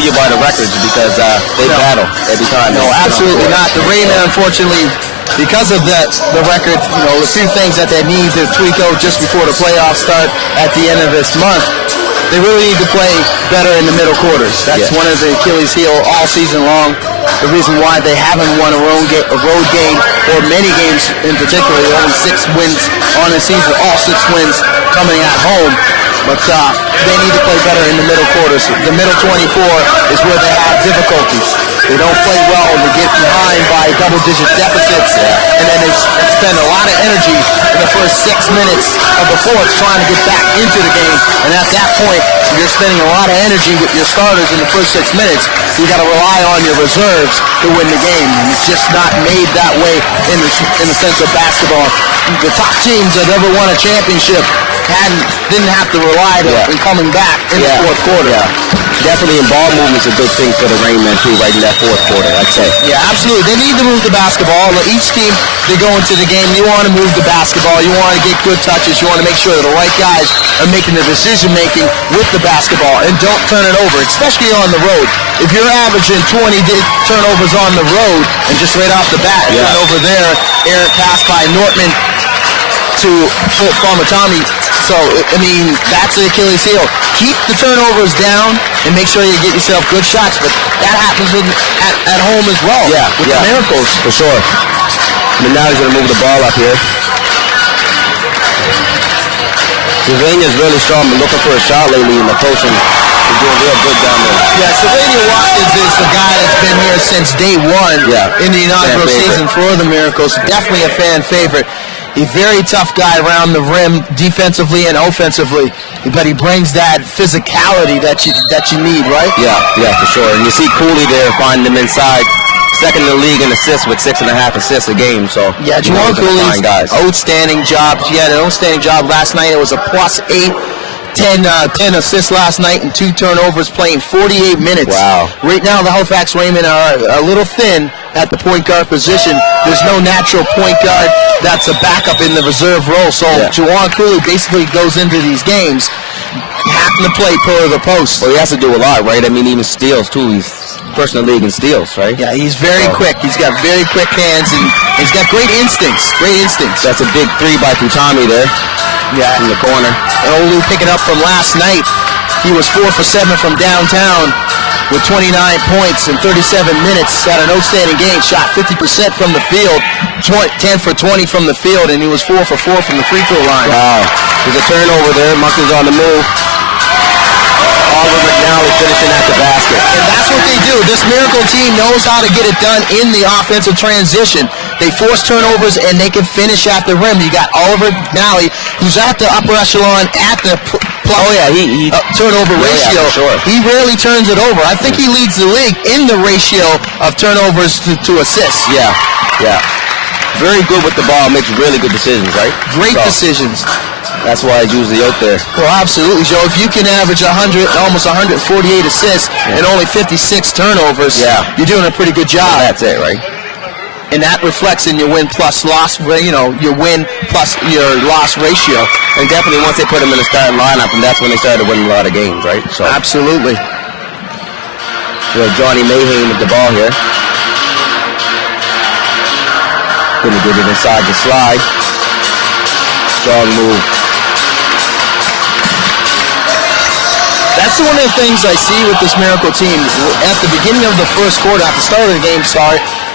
fool you by the records because they battle every time. No, absolutely not. The Rainmen, unfortunately, because of the record, the few things that they need to tweak out just before the playoffs start at the end of this month, they really need to play better in the middle quarters. That's one of the Achilles heel all season long. The reason why they haven't won a road game, or many games in particular, only 6 wins on the season, all 6 wins coming at home. But they need to play better in the middle quarters. The middle 24 is where they have difficulties. They don't play well. They get behind by double-digit deficits, and then they spend a lot of energy in the first 6 minutes of the fourth trying to get back into the game. And at that point, you're spending a lot of energy with your starters in the first 6 minutes. You got to rely on your reserves to win the game. And it's just not made that way in the sense of basketball. The top teams that ever won a championship didn't have to rely on coming back in the fourth quarter. Definitely, and ball movement's a big thing for the Rainmen too, right in that fourth quarter, I'd say. Yeah, absolutely. They need to move the basketball. Each team, they go into the game, you want to move the basketball. You want to get good touches. You want to make sure that the right guys are making the decision-making with the basketball, and don't turn it over, especially on the road. If you're averaging 20 turnovers on the road, and just right off the bat, turn over there, errant pass by Nortman to Farmer Tommy. So, that's the Achilles heel. Keep the turnovers down and make sure you get yourself good shots. But that happens at home as well with the Miracles. For sure. But now he's going to move the ball up here. Sylvania's really strong, but looking for a shot lately in the post, and he's doing real good down there. Yeah, Sylvania Watkins is the guy that's been here since day one in the inaugural season for the Miracles. Definitely a fan favorite. A very tough guy around the rim, defensively and offensively, but he brings that physicality that you need, right? Yeah, for sure. And you see Cooley there finding them inside. Second in the league in assists with 6.5 assists a game. So Juwan Cooley's outstanding job. He had an outstanding job last night. It was a +8. 10 assists last night and 2 turnovers, playing 48 minutes. Wow. Right now, the Halifax Rainmen are a little thin at the point guard position. There's no natural point guard that's a backup in the reserve role. So Juwan Cooley basically goes into these games having to play per the post. Well, he has to do a lot, right? Even steals, too. He's first in the league in steals, right? Yeah, he's very quick. He's got very quick hands, and he's got great instincts. That's a big 3 by Tommy there. Yeah, in the corner. And Olu picking up from last night. He was 4 for 7 from downtown with 29 points in 37 minutes. Had an outstanding game. Shot 50% from the field, 10 for 20 from the field, and he was 4 for 4 from the free throw line. Wow. There's a turnover there. Moncton's on the move. Oliver McNally finishing at the basket. And that's what they do. This Miracle team knows how to get it done in the offensive transition. They force turnovers, and they can finish at the rim. You got Oliver McNally, who's at the upper echelon at the turnover ratio. For sure. He rarely turns it over. I think he leads the league in the ratio of turnovers to assists. Yeah. Very good with the ball. Makes really good decisions, right? Great decisions. That's why he's usually out there. Well, absolutely, Joe. If you can average almost 148 assists and only 56 turnovers, you're doing a pretty good job. That's it, right? And that reflects in your win plus loss, your win plus your loss ratio. And definitely once they put him in the starting lineup, and that's when they started winning a lot of games, right? So absolutely. Johnny Mayhem with the ball here. Gonna get it inside the slide. Strong move. That's one of the things I see with this Miracle team. At the beginning of the first quarter, at the start of the game,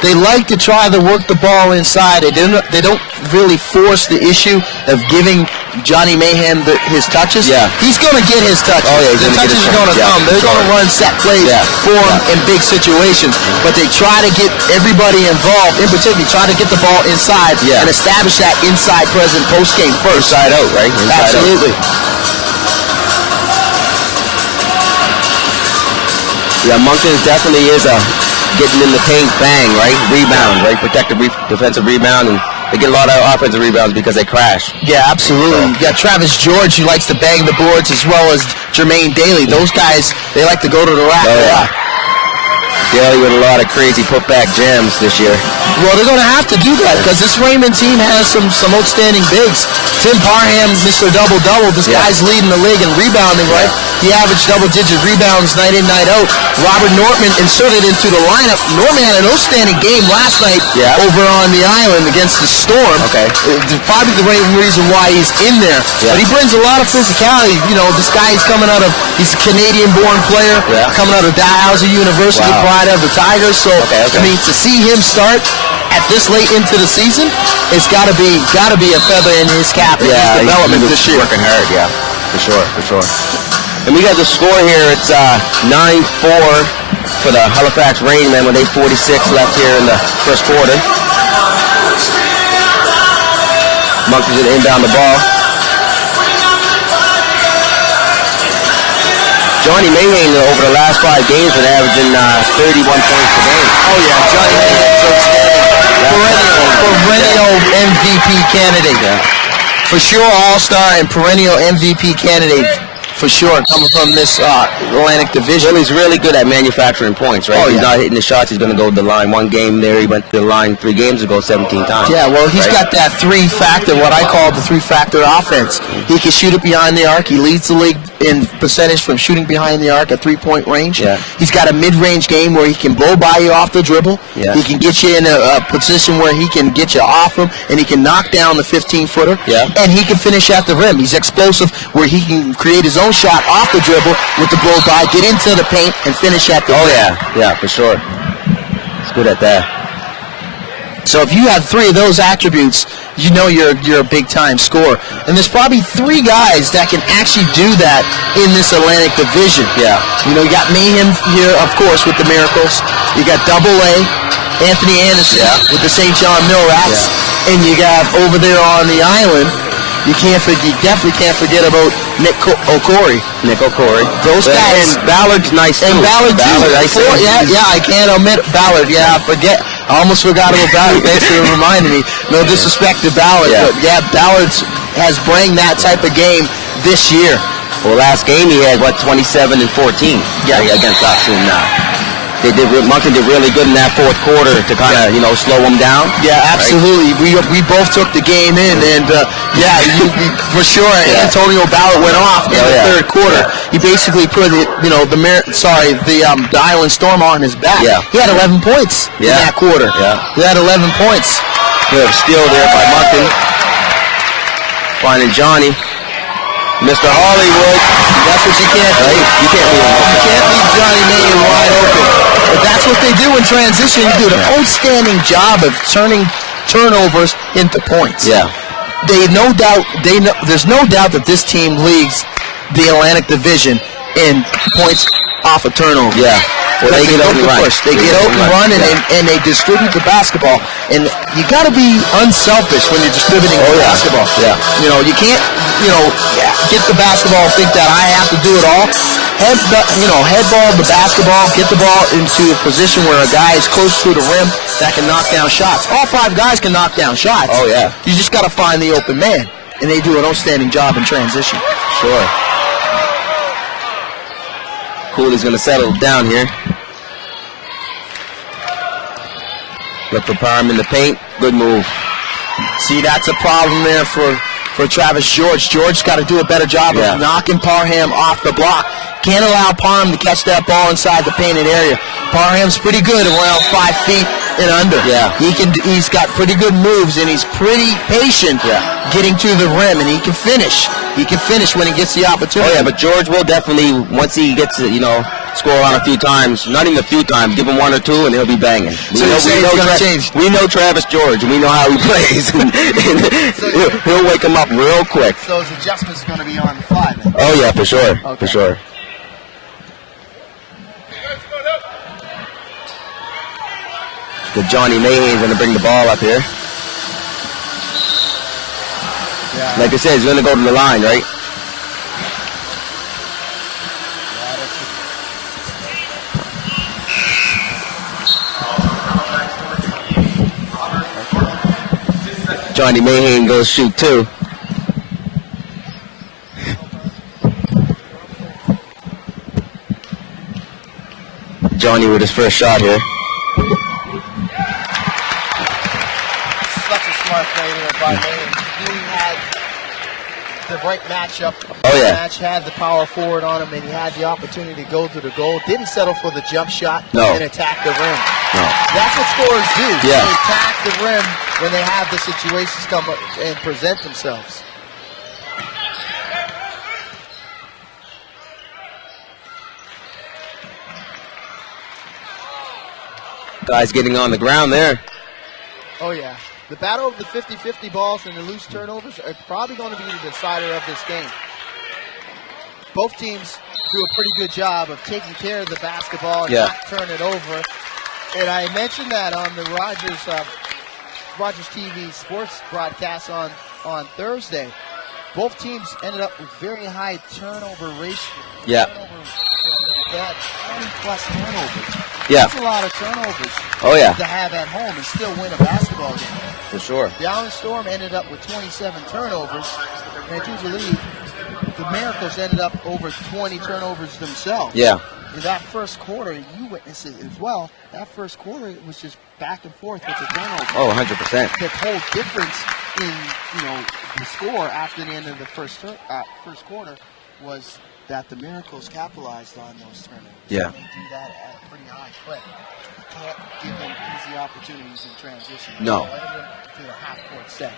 they like to try to work the ball inside. They don't really force the issue of giving Johnny Mayhem his touches. Yeah. He's going to get his touches. The touches are going to come. They're going to run set plays for him in big situations. But they try to get everybody involved, in particular, try to get the ball inside and establish that inside present post game first. Inside out, right? Absolutely. Yeah, Moncton definitely is getting in the paint, bang, right? Rebound, right? Protective defensive rebound, and they get a lot of offensive rebounds because they crash. Yeah, absolutely. You got Travis George, who likes to bang the boards, as well as Jermaine Daly. Those guys, they like to go to the rack. dealing with a lot of crazy putback jams this year. Well, they're going to have to do that because this Raymond team has some outstanding bigs. Tim Parham, Mr. Double-Double. This guy's leading the league in rebounding, right? He averaged double-digit rebounds night in, night out. Robert Nortman inserted into the lineup. Nortman had an outstanding game last night over on the island against the Storm. Okay. Probably the main reason why he's in there. But he brings a lot of physicality. You know, this guy he's a Canadian-born player coming out of Dalhousie University, pride of the Tigers. So, I mean, to see him start at this late into the season, it's got to be a feather in his cap in his development this year. Working hard, for sure. And we got the score here. It's 9-4 for the Halifax Rainmen with 8:46 left here in the first quarter. Moncton's going to inbound the ball. Johnny Mayhane over the last 5 games been averaging 31 points per game. Oh yeah, Johnny Mayhane, perennial MVP candidate. For sure, all-star and perennial MVP candidate. For sure, coming from this Atlantic Division. Well, he's really good at manufacturing points, right? Oh, he's not hitting the shots. He's going to go to the line. One game there, he went to the line 3 games ago 17 times. Yeah, well, he's got that 3-factor, what I call the 3-factor offense. He can shoot it behind the arc. He leads the league in percentage from shooting behind the arc at 3-point range. Yeah. He's got a mid-range game where he can blow by you off the dribble. Yeah. He can get you in a position where he can get you off him, and he can knock down the 15-footer. Yeah. And he can finish at the rim. He's explosive where he can create his own shot off the dribble with the blow by, get into the paint, and finish at the rim. Yeah, for sure. He's good at that. So if you have 3 of those attributes, you know you're a big-time scorer. And there's probably 3 guys that can actually do that in this Atlantic Division. Yeah. You know, you got Mayhem here, of course, with the Miracles. You got Double A, Anthony Anderson with the St. John Millrats. Yeah. And you got over there on the island, you definitely can't forget about Nick O'Corey. Those guys. And Ballard's nice too. And Ballard too. I can't omit Ballard. I forget. I almost forgot about Ballard. Thanks for reminding me. No disrespect to Ballard, but Ballard has bring that type of game this year. Well, last game he had 27 and 14. Against us, and Moncton did really good in that 4th quarter to kind of slow him down. Yeah, absolutely. Right? We both took the game in, and for sure, Antonio Ballard went off in the 3rd quarter. He basically put the Island Storm on his back. He had 11 points in that quarter. He had 11 points. Good steal there by Moncton. Finding Johnny. Mr. Hollywood. That's what you can't do. You can't leave Johnny Mayhane wide open. But that's what they do in transition. You do an outstanding job of turning turnovers into points. Yeah. There's no doubt that this team leads the Atlantic Division in points off a turnover. Yeah. Well, they get out and run. They get out and run, and they distribute the basketball. And you got to be unselfish when you're distributing the basketball. Yeah. You can't, get the basketball and think that I have to do it all. Headball the basketball, get the ball into a position where a guy is close to the rim that can knock down shots. All 5 guys can knock down shots. Oh, yeah. You just got to find the open man, and they do an outstanding job in transition. Sure. Cooley's going to settle down here. Look for Parham in the paint. Good move. See, that's a problem there for Travis George. George's got to do a better job of knocking Parham off the block. Can't allow Parham to catch that ball inside the painted area. Parham's pretty good around 5 feet and under. Yeah. He's got pretty good moves, and he's pretty patient getting to the rim, and he can finish. He can finish when he gets the opportunity. Oh, yeah, but George will definitely, once he gets to, score on a few times, not even a few times, give him 1 or 2, and he'll be banging. We know Travis George, and we know how he plays. He'll wake him up real quick. So his adjustment's going to be on the fly, then? Oh, yeah, for sure. Okay. For sure. Good Johnny Mayhane's going to bring the ball up here. Yeah. Like I said, he's going to go to the line, right? Johnny Mayhane goes shoot 2. Johnny with his first shot here. Such a smart play there by Lane. He had the right matchup. Oh, yeah. The match had the power forward on him, and he had the opportunity to go to the goal. Didn't settle for the jump shot and attack the rim. No. That's what scorers do. Yeah. They attack the rim when they have the situations come up and present themselves. Guys getting on the ground there. Oh, yeah. The battle of the 50-50 balls and the loose turnovers are probably going to be the decider of this game. Both teams do a pretty good job of taking care of the basketball and not turn it over. And I mentioned that on the Rogers TV sports broadcast on Thursday. Both teams ended up with very high turnover ratio. Yeah. They had 20-plus turnovers. Yeah. That's a lot of turnovers to have at home and still win a basketball game. For sure. The Island Storm ended up with 27 turnovers, and to believe the Miracles ended up over 20 turnovers themselves. Yeah. In that first quarter, you witnessed it as well. That first quarter, it was just back and forth with the turnovers. Oh, 100%. The whole difference in the score after the end of the first quarter was that the Miracles capitalized on those turnovers. Yeah. And they do that at a pretty high clip. You can't give them easy opportunities in transition. No. Let them do a half-court set.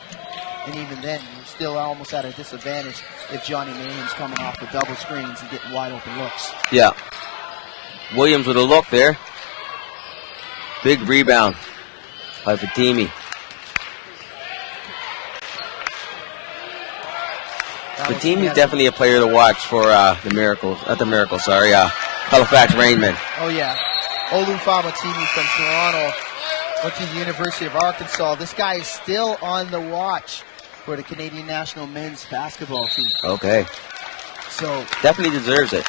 And even then, you're still almost at a disadvantage if Johnny Mayhem's coming off the double screens and getting wide-open looks. Yeah. Williams with a look there. Big rebound by Fatimi. Fatimi's definitely a player to watch for the Miracles. Not the Miracles, sorry. Halifax Rainmen. Oh, yeah. Olufamatimi from Toronto went to the University of Arkansas. This guy is still on the watch for the Canadian national men's basketball team. Okay. So definitely deserves it.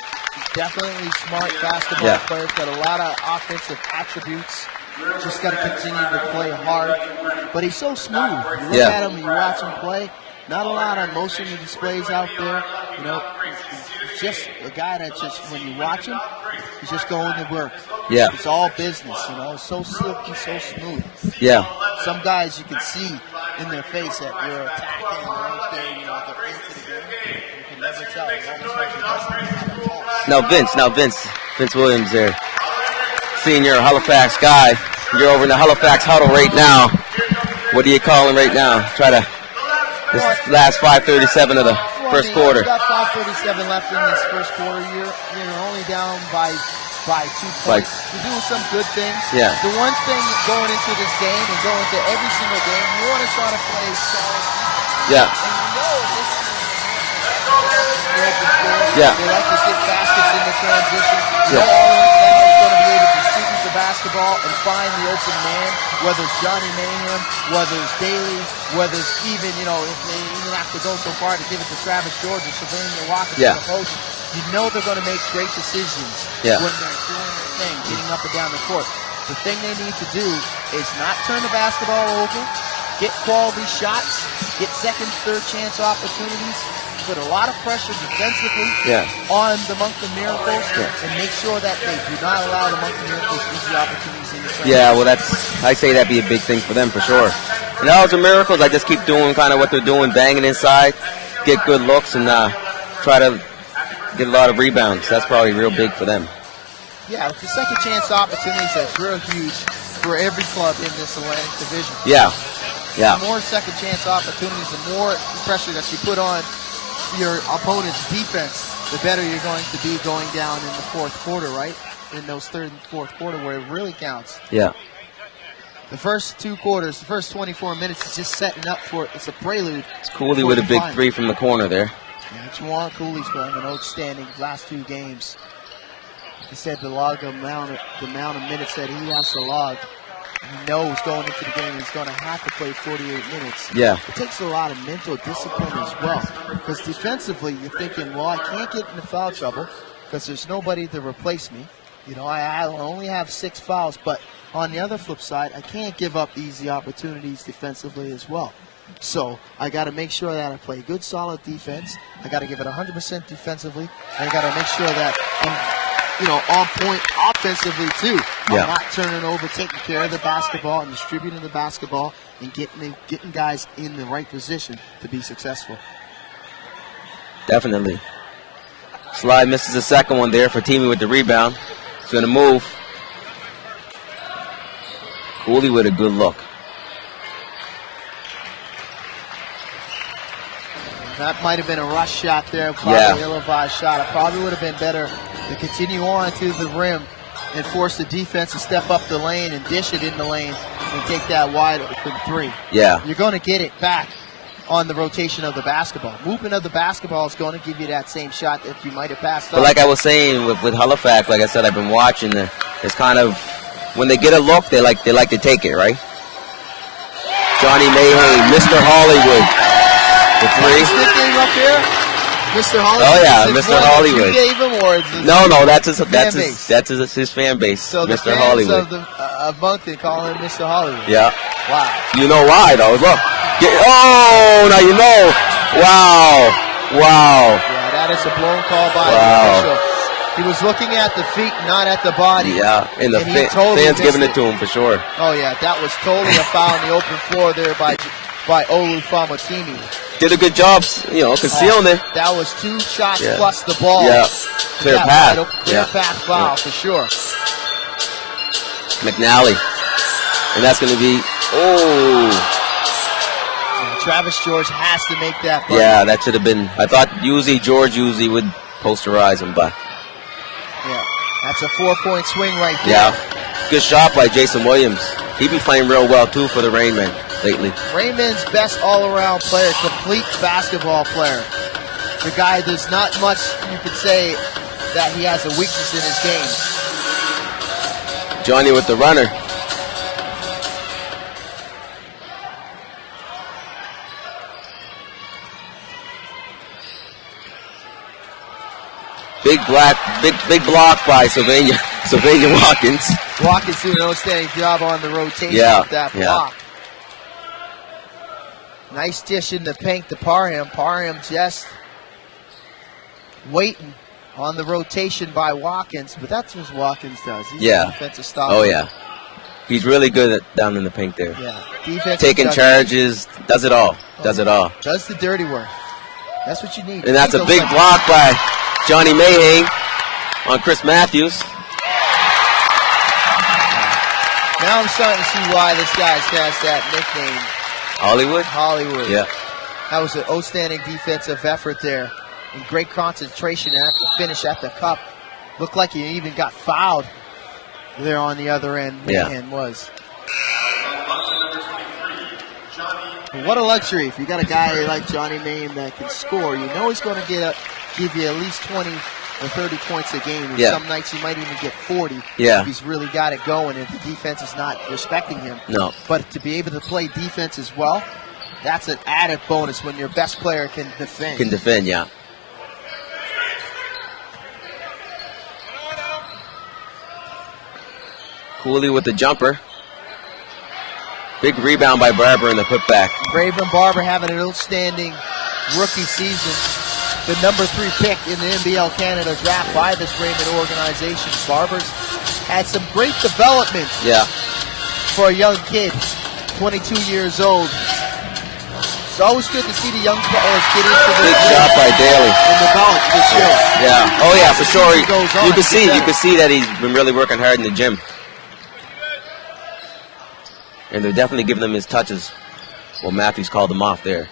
Definitely smart basketball player. Got a lot of offensive attributes. Just got to continue to play hard. But he's so smooth. You look at him and you watch him play. Not a lot of motion he displays out there. He's just a guy that just, when you watch him, he's just going to work. Yeah. It's all business, It's so silky, so smooth. Yeah. Some guys you can see in their face that you're attacking and they're out there, they're into the game. You can never tell. It's almost like he doesn't have a pulse. Vince Williams there. Senior Halifax guy. You're over in the Halifax huddle right now. What are you calling right now? This last 5:37 of the first quarter. We've got 5:37 left in this first quarter. You're only down by 2 points. You're doing some good things. Yeah. The one thing going into this game and going into every single game, you want to try to play solid defense. Yeah. And this is Yeah. They like to get baskets in the transition. Yeah. All of them is going to be able to distribute the basketball and find the open man, whether it's Johnny Mayhem, whether it's Daly, whether it's even, if they even have to go so far to give it to Travis George or Sylvania Walker to the post, they're going to make great decisions when they're doing their thing, getting up and down the court. The thing they need to do is not turn the basketball over, get quality shots, get second, third chance opportunities, put a lot of pressure defensively on the Moncton Miracles and make sure that they do not allow the Moncton Miracles easy opportunities in the front. Yeah, well, I say that'd be a big thing for them for sure. And as the Miracles, I just keep doing kind of what they're doing, banging inside, get good looks, and try to get a lot of rebounds. That's probably real big for them. Yeah, the second chance opportunities, that's real huge for every club in this Atlantic division. Yeah. The more second chance opportunities, the more pressure that you put on your opponent's defense, the better you're going to be going down in the fourth quarter, right? In those third and fourth quarter where it really counts. Yeah. The first 2 quarters, the first 24 minutes is just setting up for, it's a prelude. It's Cooley with a big three from the corner there. Yeah, it's Juan Cooley's playing an outstanding last 2 games. Like I said, the amount of minutes that he has to log, he knows going into the game he's going to have to play 48 minutes. Yeah. It takes a lot of mental discipline as well. Because defensively, you're thinking, well, I can't get into foul trouble because there's nobody to replace me. I only have 6 fouls, but on the other flip side, I can't give up easy opportunities defensively as well. So I got to make sure that I play good, solid defense. I got to give it 100% defensively. And I got to make sure that I'm on point offensively too. Yeah. Not turning over, taking care of the basketball and distributing the basketball and getting guys in the right position to be successful. Definitely. Slide misses the second one there for Teamy with the rebound. He's going to move. Cooley with a good look. That might have been a rush shot there, probably an ill-advised shot. It probably would have been better to continue on to the rim and force the defense to step up the lane and dish it in the lane and take that wide open three. Yeah. You're going to get it back on the rotation of the basketball. Movement of the basketball is going to give you that same shot that you might have passed But up. like I was saying with Halifax, like I said, I've been watching. It's kind of, when they get a look, they like to take it, right? Johnny Mayhay, Mr. Hollywood. The three. Nickname up here, Mr. Hollywood. Oh yeah, Is it Mr. one that Hollywood. you gave him, or is it No, that's his fan base. So the Mr. fans Hollywood. of Moncton call him Mr. Hollywood. Yeah. Wow. You know why though? Look. Now you know. Wow. Yeah, that is a blown call by the official. He was looking at the feet, not at the body. Yeah, and the fans giving it to him for sure. Oh yeah, that was totally a foul on the open floor there by Olu Famatini. Did a good job, concealing it. That was 2 shots plus the ball. Yeah, clear path. Clear path foul for sure. McNally, and that's going to be Travis George has to make that play. Yeah, that should have been. I thought George would posterize him, but yeah, that's a 4-point swing right there. Yeah, good shot by Jason Williams. He be playing real well too for the Rainmen lately. Rainmen's best all-around player, complete basketball player. The guy, there's not much you could say that he has a weakness in his game. Johnny with the runner. Big block by Sylvania Watkins. Watkins doing an outstanding job on the rotation with that block. Nice dish in the paint to Parham. Parham just waiting on the rotation by Watkins, but that's what Watkins does. He's a defensive stopper. Oh yeah, he's really good down in the paint there. Yeah, defense. Taking charges, does it all. Does the dirty work. That's what you need. And that's a big block by Johnny Mayhay on Chris Matthews. Now I'm starting to see why this guy has that nickname. Hollywood. Yeah. That was an outstanding defensive effort there. And great concentration at the finish at the cup. Looked like he even got fouled there on the other end. And was. What a luxury. If you got a guy like Johnny Mayhem that can score, you know he's going to give you at least 20 or 30 points a game. And some nights he might even get 40 if he's really got it going and the defense is not respecting him. No. But to be able to play defense as well, that's an added bonus when your best player can defend. Yeah. Cooley with the jumper. Big rebound by Barber in the putback. Braven Barber having an outstanding rookie season. The number 3 pick in the NBL Canada draft by this Rainmen organization. Barber's had some great development for a young kid, 22 years old. It's always good to see the young players get into the big shot by Daly. And develop this year. Yeah. Oh yeah, for sure. You can see that he's been really working hard in the gym. And they're definitely giving him his touches. Well, Matthews called him off there.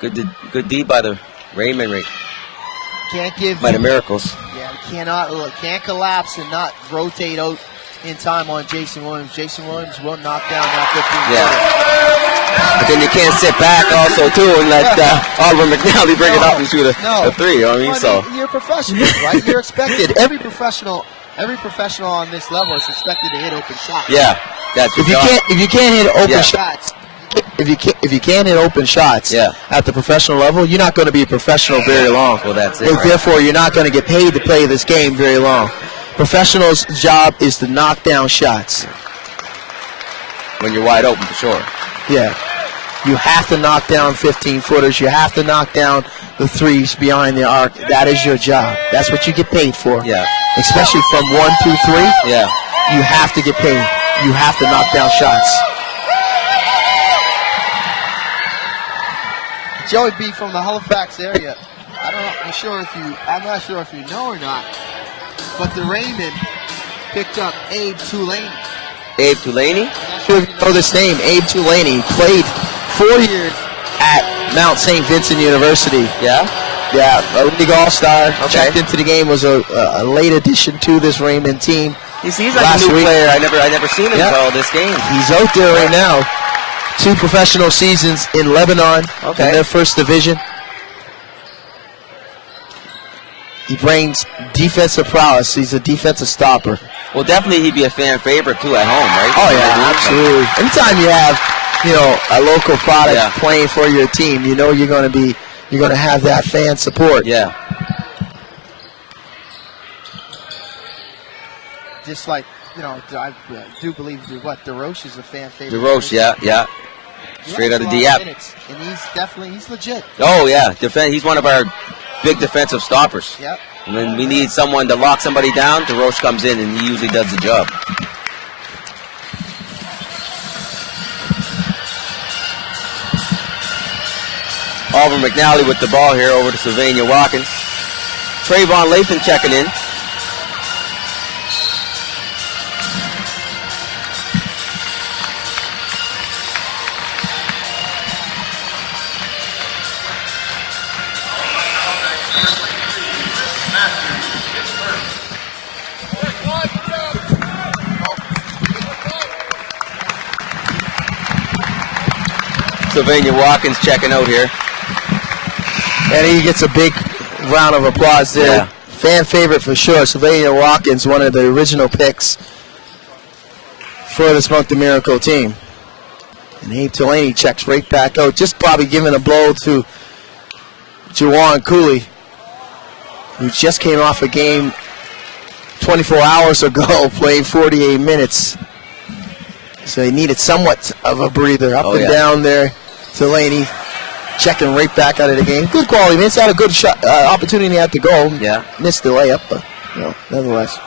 Good D by the Rainmen. By the Miracles. Yeah, can't collapse and not rotate out in time on Jason Williams. Jason Williams will knock down that 15. But then you can't sit back also too and let Oliver McNally bring it up and shoot a 3. You know what I mean? You're a professional, right? You're expected. Every professional on this level is expected to hit open shots. Yeah, that's if you can't hit open shots. If you can't hit open shots at the professional level, you're not going to be a professional very long. Well, that's it. Therefore, you're not going to get paid to play this game very long. Professionals' job is to knock down shots. When you're wide open, for sure. Yeah. You have to knock down 15-footers. You have to knock down the threes behind the arc. That is your job. That's what you get paid for. Yeah. Especially from 1 through 3. Yeah. You have to get paid. You have to knock down shots. Joey B from the Halifax area. I'm not sure if you know or not, but the Rainmen picked up Abe Tulane. Abe Tulane? You know this name, Abe Tulane. Played 4 years at Mount St. Vincent University. Yeah? Yeah, a league all-star. Okay. Checked into the game, was a late addition to this Rainmen team. He's like a new player. I never seen him until this game. He's out there right now. 2 professional seasons in Lebanon in their first division. He brings defensive prowess. He's a defensive stopper. Well, definitely he'd be a fan favorite too at home, right? Oh yeah, absolutely. Anytime you have, a local product playing for your team, you're going to have that fan support. Yeah. Just like, I do believe DeRoche is a fan favorite. DeRoche, yeah. Straight out of Dieppe. And he's legit. Oh yeah, he's one of our big defensive stoppers. Yep. When we need someone to lock somebody down, DeRoche comes in and he usually does the job. Oliver McNally with the ball here over to Sylvania Watkins. Trayvon Lathan checking in. Sylvania Watkins checking out here. And he gets a big round of applause there. Yeah. Fan favorite for sure. Sylvania Watkins, one of the original picks for this Moncton Miracle team. And Abe Tulane checks right back out. Just probably giving a blow to Jawan Cooley, who just came off a game 24 hours ago, playing 48 minutes. So he needed somewhat of a breather. Up and down there. Tulane checking right back out of the game. Good quality. It's had a good shot, opportunity at the goal. Yeah. Missed the layup, but nonetheless.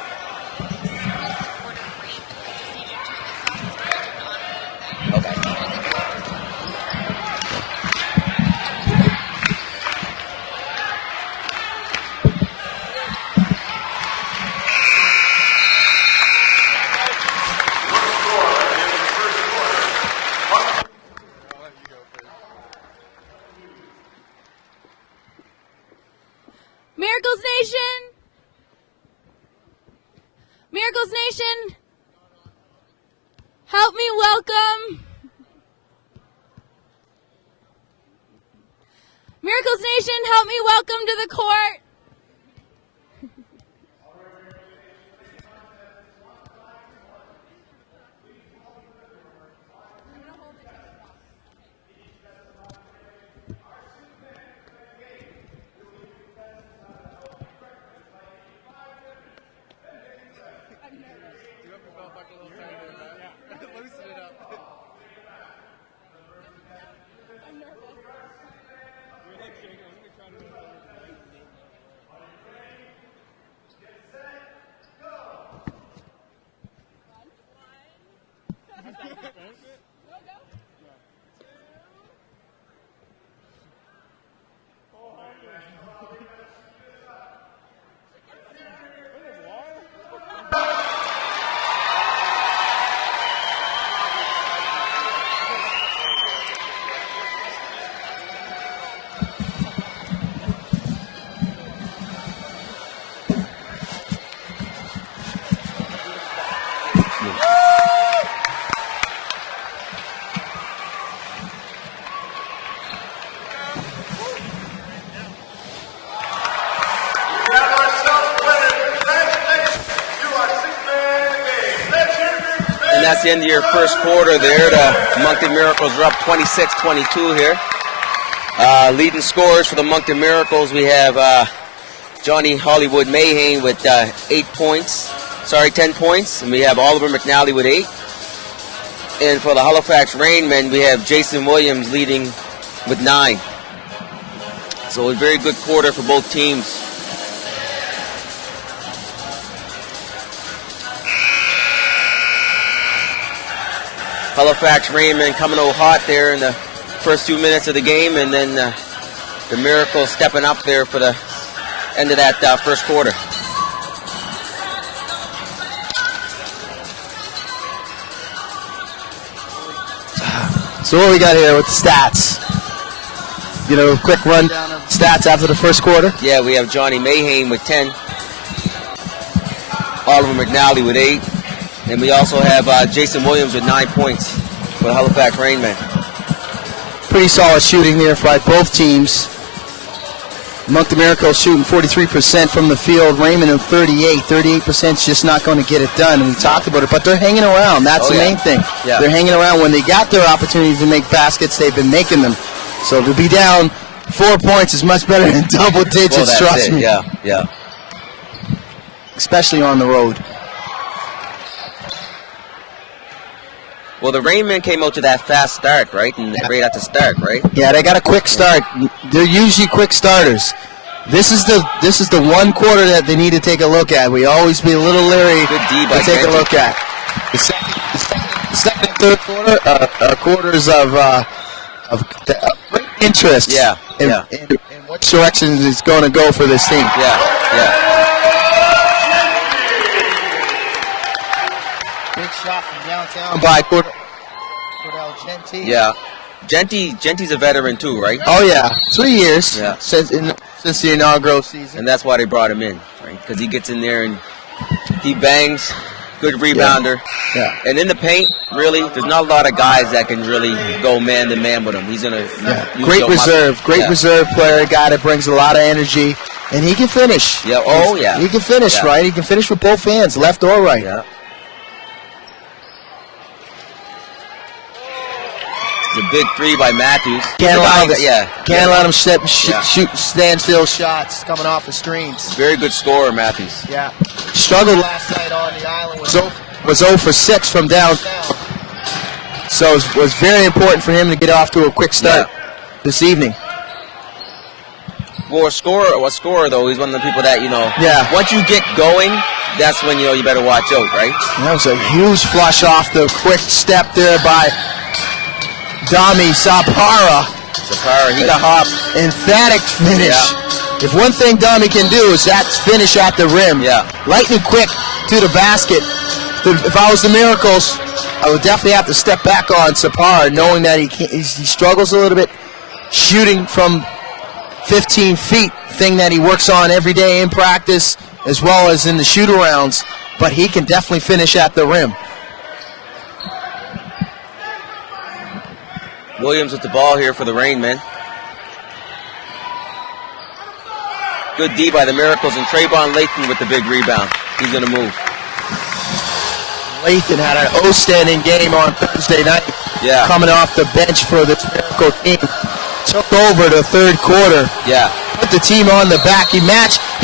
Miracles Nation! Miracles Nation! Help me welcome Miracles Nation, help me welcome to the court That's the end of your first quarter there. The Moncton Miracles are up 26-22 here. Leading scorers for the Moncton Miracles, we have Johnny Hollywood Mayhane with 10 points. And we have Oliver McNally with 8. And for the Halifax Rainmen, we have Jason Williams leading with 9. So a very good quarter for both teams. Halifax Rainmen coming out hot there in the first few minutes of the game, and then the Miracles stepping up there for the end of that first quarter. So what we got here with the stats? You know, quick rundown of stats after the first quarter. Yeah, we have Johnny Mayheim with 10. Oliver McNally with 8. And we also have Jason Williams with 9 points for the Halifax Rainmen. Pretty solid shooting there by both teams. Moncton Miracles shooting 43% from the field. Raymond at 38. 38% is just not going to get it done. We talked about it, but they're hanging around. That's the main thing. Yeah. They're hanging around. When they got their opportunities to make baskets, they've been making them. So to be down 4 points is much better than double digits, trust me. Yeah. Especially on the road. Well, the Rainmen came out to that fast start, right? And right at the start, right? Yeah, they got a quick start. They're usually quick starters. This is the one quarter that they need to take a look at. We always be a little leery to take a look at. The second and third quarter quarters of great interest. In what direction is going to go for this team. Big shot from downtown By Cordell Genty. Yeah. Genty's a veteran too, right? Oh yeah, 3 years since the inaugural season. And that's why they brought him in, right? Because he gets in there and he bangs, good rebounder. Yeah. And in the paint, really, there's not a lot of guys that can really go man to man with him. He's gonna great reserve player, a guy that brings a lot of energy, and he can finish. Yeah. Oh yeah. He can finish, right? He can finish with both hands, left or right. Yeah. It's a big 3 by Matthews. Can't let him shoot standstill shots coming off the screens. Very good scorer, Matthews. Yeah. Struggled last night on the island. Was 0 for 6 from downtown. So it was very important for him to get off to a quick start this evening. Well, a scorer though, he's one of the people that, once you get going, that's when you better watch out, right? That was a huge flush off the quick step there by Dami Sapara, he got hopped. Emphatic finish. Yeah. If one thing Dami can do is that's finish at the rim. Yeah. Lightning quick to the basket. If I was the Miracles, I would definitely have to step back on Sapara, knowing that he struggles a little bit shooting from 15 feet, thing that he works on every day in practice as well as in the shoot-arounds, but he can definitely finish at the rim. Williams with the ball here for the Rainmen. Good D by the Miracles, and Trayvon Lathan with the big rebound. He's going to move. Lathan had an outstanding game on Thursday night. Yeah. Coming off the bench for this Miracle team. Took over the third quarter. Yeah. Put the team on the back. He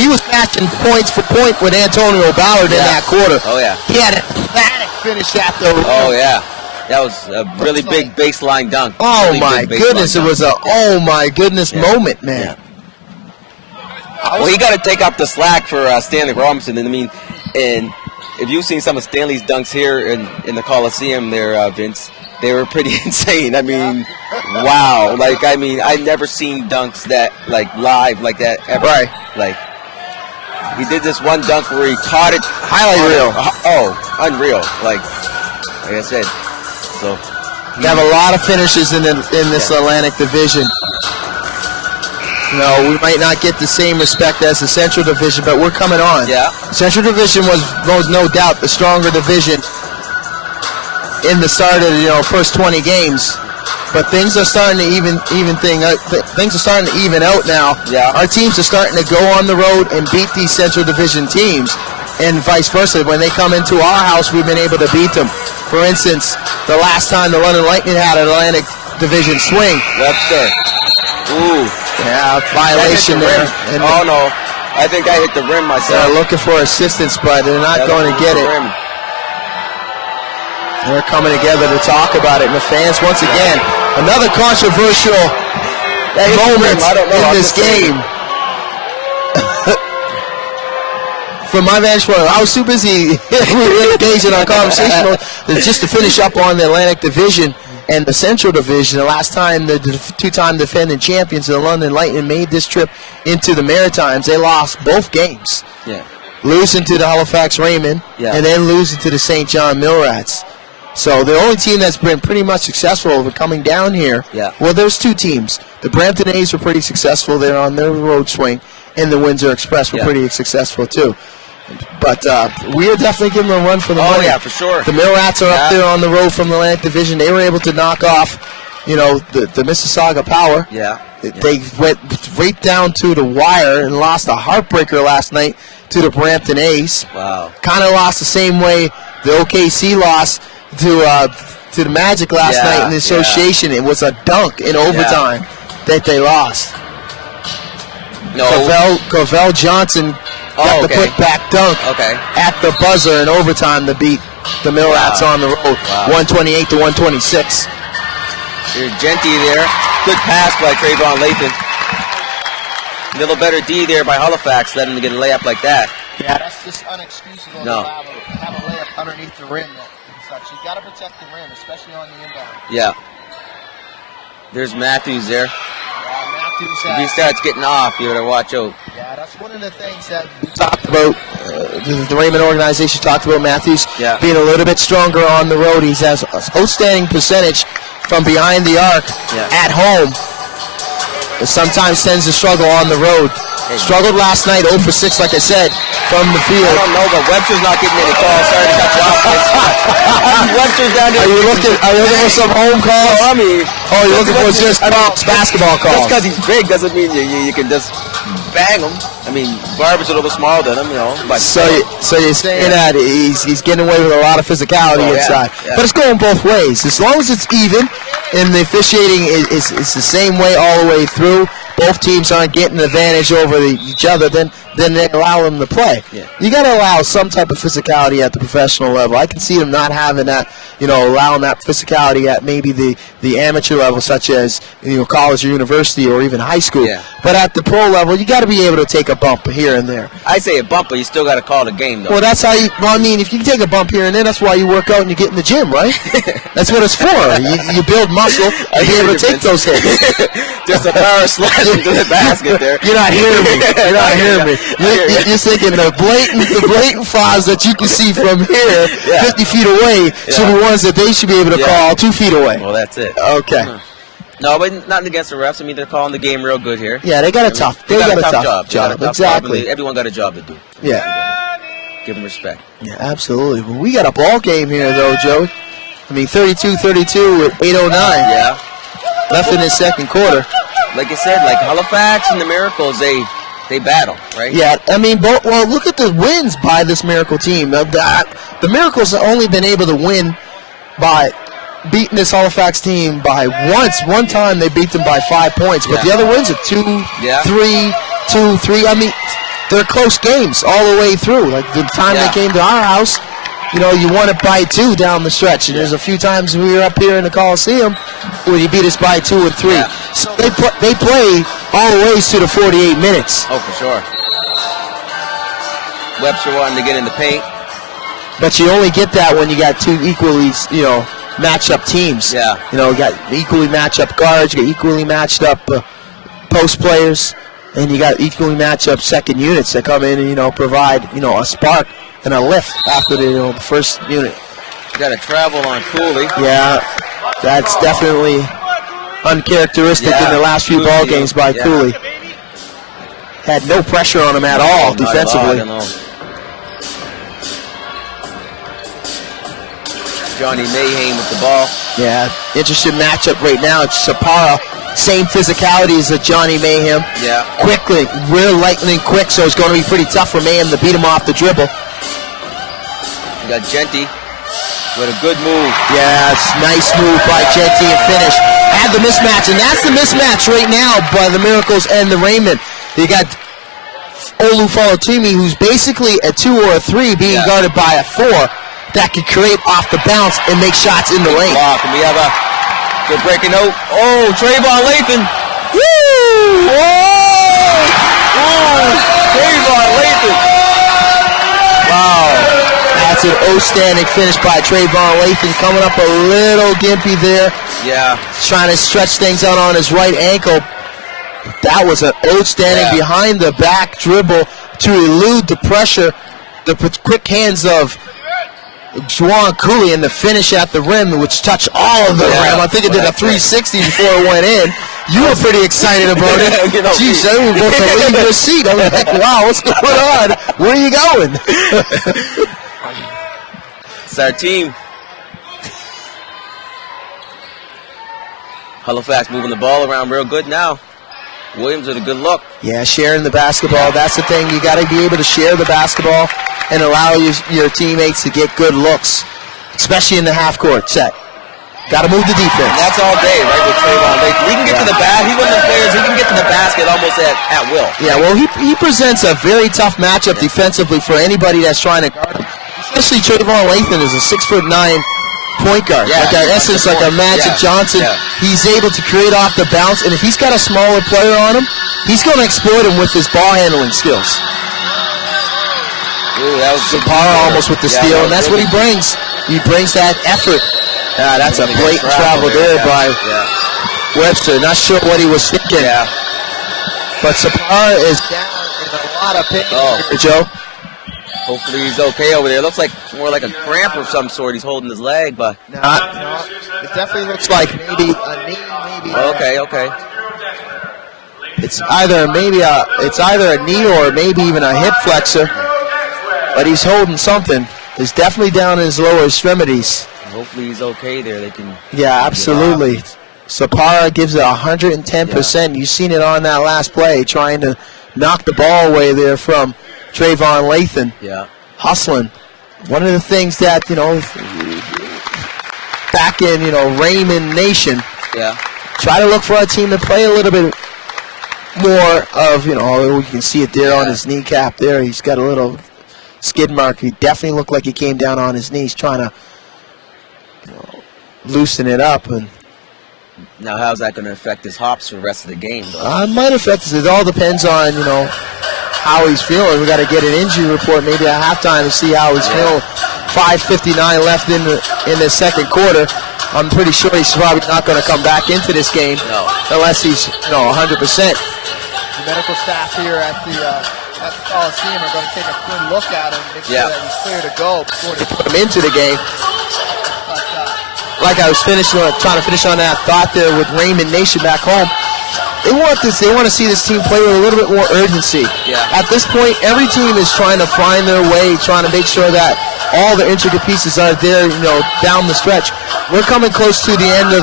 was matching points for point with Antonio Ballard in that quarter. Oh, yeah. He had an emphatic finish at the rim. Oh, yeah. That was a really big baseline dunk. Oh, really my goodness. It was a moment, man. Yeah. Well, he got to take up the slack for Stanley Robinson. And and if you've seen some of Stanley's dunks here in the Coliseum there, Vince, they were pretty insane. I mean, wow. I've never seen dunks that, live like that ever. Right. He did this one dunk where he caught it. Highlight reel. Oh, unreal. Like I said. So you have a lot of finishes in this Atlantic Division. We might not get the same respect as the Central Division, but we're coming on. Yeah. Central Division was no doubt the stronger division in the start of the first 20 games, but things are starting to even out now. Yeah. Our teams are starting to go on the road and beat these Central Division teams, and vice versa. When they come into our house, we've been able to beat them. For instance, the last time the London Lightning had an Atlantic Division swing. Webster. Ooh. Yeah, violation there. And oh, no. I think I hit the rim myself. They're looking for assistance, but they're not going to get it. They're coming together to talk about it, and the fans, once again, another controversial moment in this game. From my vantage point, I was too busy engaged in our conversation just to finish up on the Atlantic Division and the Central Division. The last time the two-time defending champions, the London Lightning, made this trip into the Maritimes, they lost both games. Yeah. Losing to the Halifax Rainmen, and then losing to the St. John Millrats. So the only team that's been pretty much successful over coming down here, well, there's two teams. The Brampton A's were pretty successful there on their road swing, and the Windsor Express were pretty successful too. But we are definitely giving them a run for the money. Oh, yeah, for sure. The Millrats are up there on the road from the Atlantic Division. They were able to knock off, the Mississauga Power. Yeah. They went right down to the wire and lost a heartbreaker last night to the Brampton A's. Wow. Kind of lost the same way the OKC lost to the Magic last night in the association. It was a dunk in overtime that they lost. Covell Johnson got the put-back dunk at the buzzer in overtime to beat the Millrats on the road, 128 to 126. Here's Genty there. Good pass by Trayvon Lathan. A little better D there by Halifax, letting him get a layup like that. Yeah, that's just unexcusable No. to have a layup underneath the rim. Such. You got to protect the rim, especially on the inbound. Yeah. There's Matthews there. Matthews If he starts getting off, you better watch out. Yeah, that's one of the things that we talked about. The Raymond organization talked about Matthews being a little bit stronger on the road. He has an outstanding percentage from behind the arc at home. But sometimes tends to struggle on the road. Struggled last night, 0 for 6, like I said, from the field. I don't know, but Webster's not getting any calls. Sorry to cut you off. Webster's down there. Are you looking for some home calls? You're looking for just basketball calls. Just because he's big doesn't mean you can just bang him. I mean, Barber's a little smaller than him, But so you're saying that he's getting away with a lot of physicality inside. But it's going both ways. As long as it's even and the officiating is the same way all the way through, both teams aren't getting an advantage over each other, then they allow them to play. Yeah. You got to allow some type of physicality at the professional level. I can see them not having that, allowing that physicality at maybe the amateur level, such as college or university or even high school. Yeah. But at the pro level, you got to be able to take a bump here and there. I say a bump, but you still got to call the game, though. Well, that's how you. Well, I mean, if you can take a bump here and there, that's why you work out and you get in the gym, right? That's what it's for. You build muscle and be able to take those hits. Just a power slash into the basket there. You're not hearing me. You're not hearing me. You're thinking the blatant fouls that you can see from here, 50 feet away, should be ones that they should be able to call 2 feet away. Well, that's it. Okay. No, but nothing against the refs. I mean, they're calling the game real good here. Yeah, they got a tough job. Exactly. Everyone got a job to do. Yeah. Give them respect. Yeah, absolutely. Well, we got a ball game here, though, Joey. I mean, 32-32 with 8:09. Yeah. Left in the second quarter. Like I said, like Halifax and the Miracles, they battle, right? Yeah, I mean, look at the wins by this Miracle team. The Miracles have only been able to win by beating this Halifax team by one time they beat them by 5 points, but the other wins are 2, 3, 2, 3. I mean, they're close games all the way through. Like the time they came to our house, you won it by 2 down the stretch, and there's a few times we were up here in the Coliseum where you beat us by 2 or 3. Yeah. So they play all the ways to the 48 minutes. Oh, for sure. Webster wanting to get in the paint. But you only get that when you got two equally, match-up teams. Yeah. You got equally match-up guards, you got equally matched-up post players, and you got equally matched-up second units that come in and, provide, a spark and a lift after the first unit. You got to travel on Cooley. Yeah, that's definitely uncharacteristic in the last few ball games by Cooley. Had no pressure on him at all defensively. Johnny Mayhem with the ball. Yeah, interesting matchup right now. It's Sapara. Same physicality as Johnny Mayhem. Yeah. Quickly, real lightning quick, so it's going to be pretty tough for Mayhem to beat him off the dribble. You got Genty with a good move. Yeah, it's a nice move by Genty and finish. Had the mismatch, and that's the mismatch right now by the Miracles and the Rainmen. You got Olu Falatimi, who's basically a 2 or a 3 being guarded by a 4. that can create off the bounce and make shots in the lane. Block, and we have a good breaking out. Oh, Trayvon Lathan. Woo! Oh, Trayvon Lathan. Wow. That's an outstanding finish by Trayvon Lathan, coming up a little gimpy there. Yeah. Trying to stretch things out on his right ankle. That was an outstanding behind the back dribble to elude the pressure, the quick hands of Juwan Cooley, and the finish at the rim, which touched all of the rim. I think it did a 360 before it went in. You were pretty excited about it. Jeez, I was about to leave your seat. I was like, wow, what's going on? Where are you going? It's our team. Halifax moving the ball around real good now. Williams with a good look. Yeah, sharing the basketball. That's the thing. You got to be able to share the basketball and allow your teammates to get good looks, especially in the half-court set. Got to move the defense. And that's all day, right, with Trayvon Lathan. We can get to the basket. He's one of the players who can get to the basket almost at will. Yeah, well, he presents a very tough matchup defensively for anybody that's trying to guard him. Especially Trayvon Lathan is a 6'9" point guard. Yeah, like in essence, like a Magic Johnson. Yeah. He's able to create off the bounce, and if he's got a smaller player on him, he's going to exploit him with his ball handling skills. Ooh, that was Zapara almost with the steal, and that's what he brings. He brings that effort. That's a blatant travel there by Webster. Not sure what he was thinking. Yeah. But Zapara is down in a lot of pain here, Joe. Hopefully he's okay over there. It looks like more like a cramp of some sort. He's holding his leg, but No, it definitely looks like maybe a knee, maybe. okay. It's either a knee or maybe even a hip flexor. But he's holding something. It's definitely down in his lower extremities. Hopefully he's okay there. They can. Yeah, absolutely. Sapara gives it 110%. You've seen it on that last play, trying to knock the ball away there from Trayvon Lathan. Yeah. Hustling. One of the things that, back in, Rainmen Nation, try to look for a team to play a little bit more of, we can see it there on his kneecap there. He's got a little skid mark. He definitely looked like he came down on his knees trying to loosen it up. And now, how's that going to affect his hops for the rest of the game? It might affect us. It all depends on, how he's feeling. We got to get an injury report maybe at halftime to see how he's feeling. 5:59 left in the second quarter. I'm pretty sure he's probably not going to come back into this game unless he's 100%. The medical staff here at the Coliseum are going to take a good look at him, make sure that he's clear to go before they put him into the game. Like I was trying to finish on that thought there with Rainmen Nation back home. They want to see this team play with a little bit more urgency. Yeah. At this point, every team is trying to find their way, trying to make sure that all the intricate pieces are there, down the stretch. We're coming close to the end of,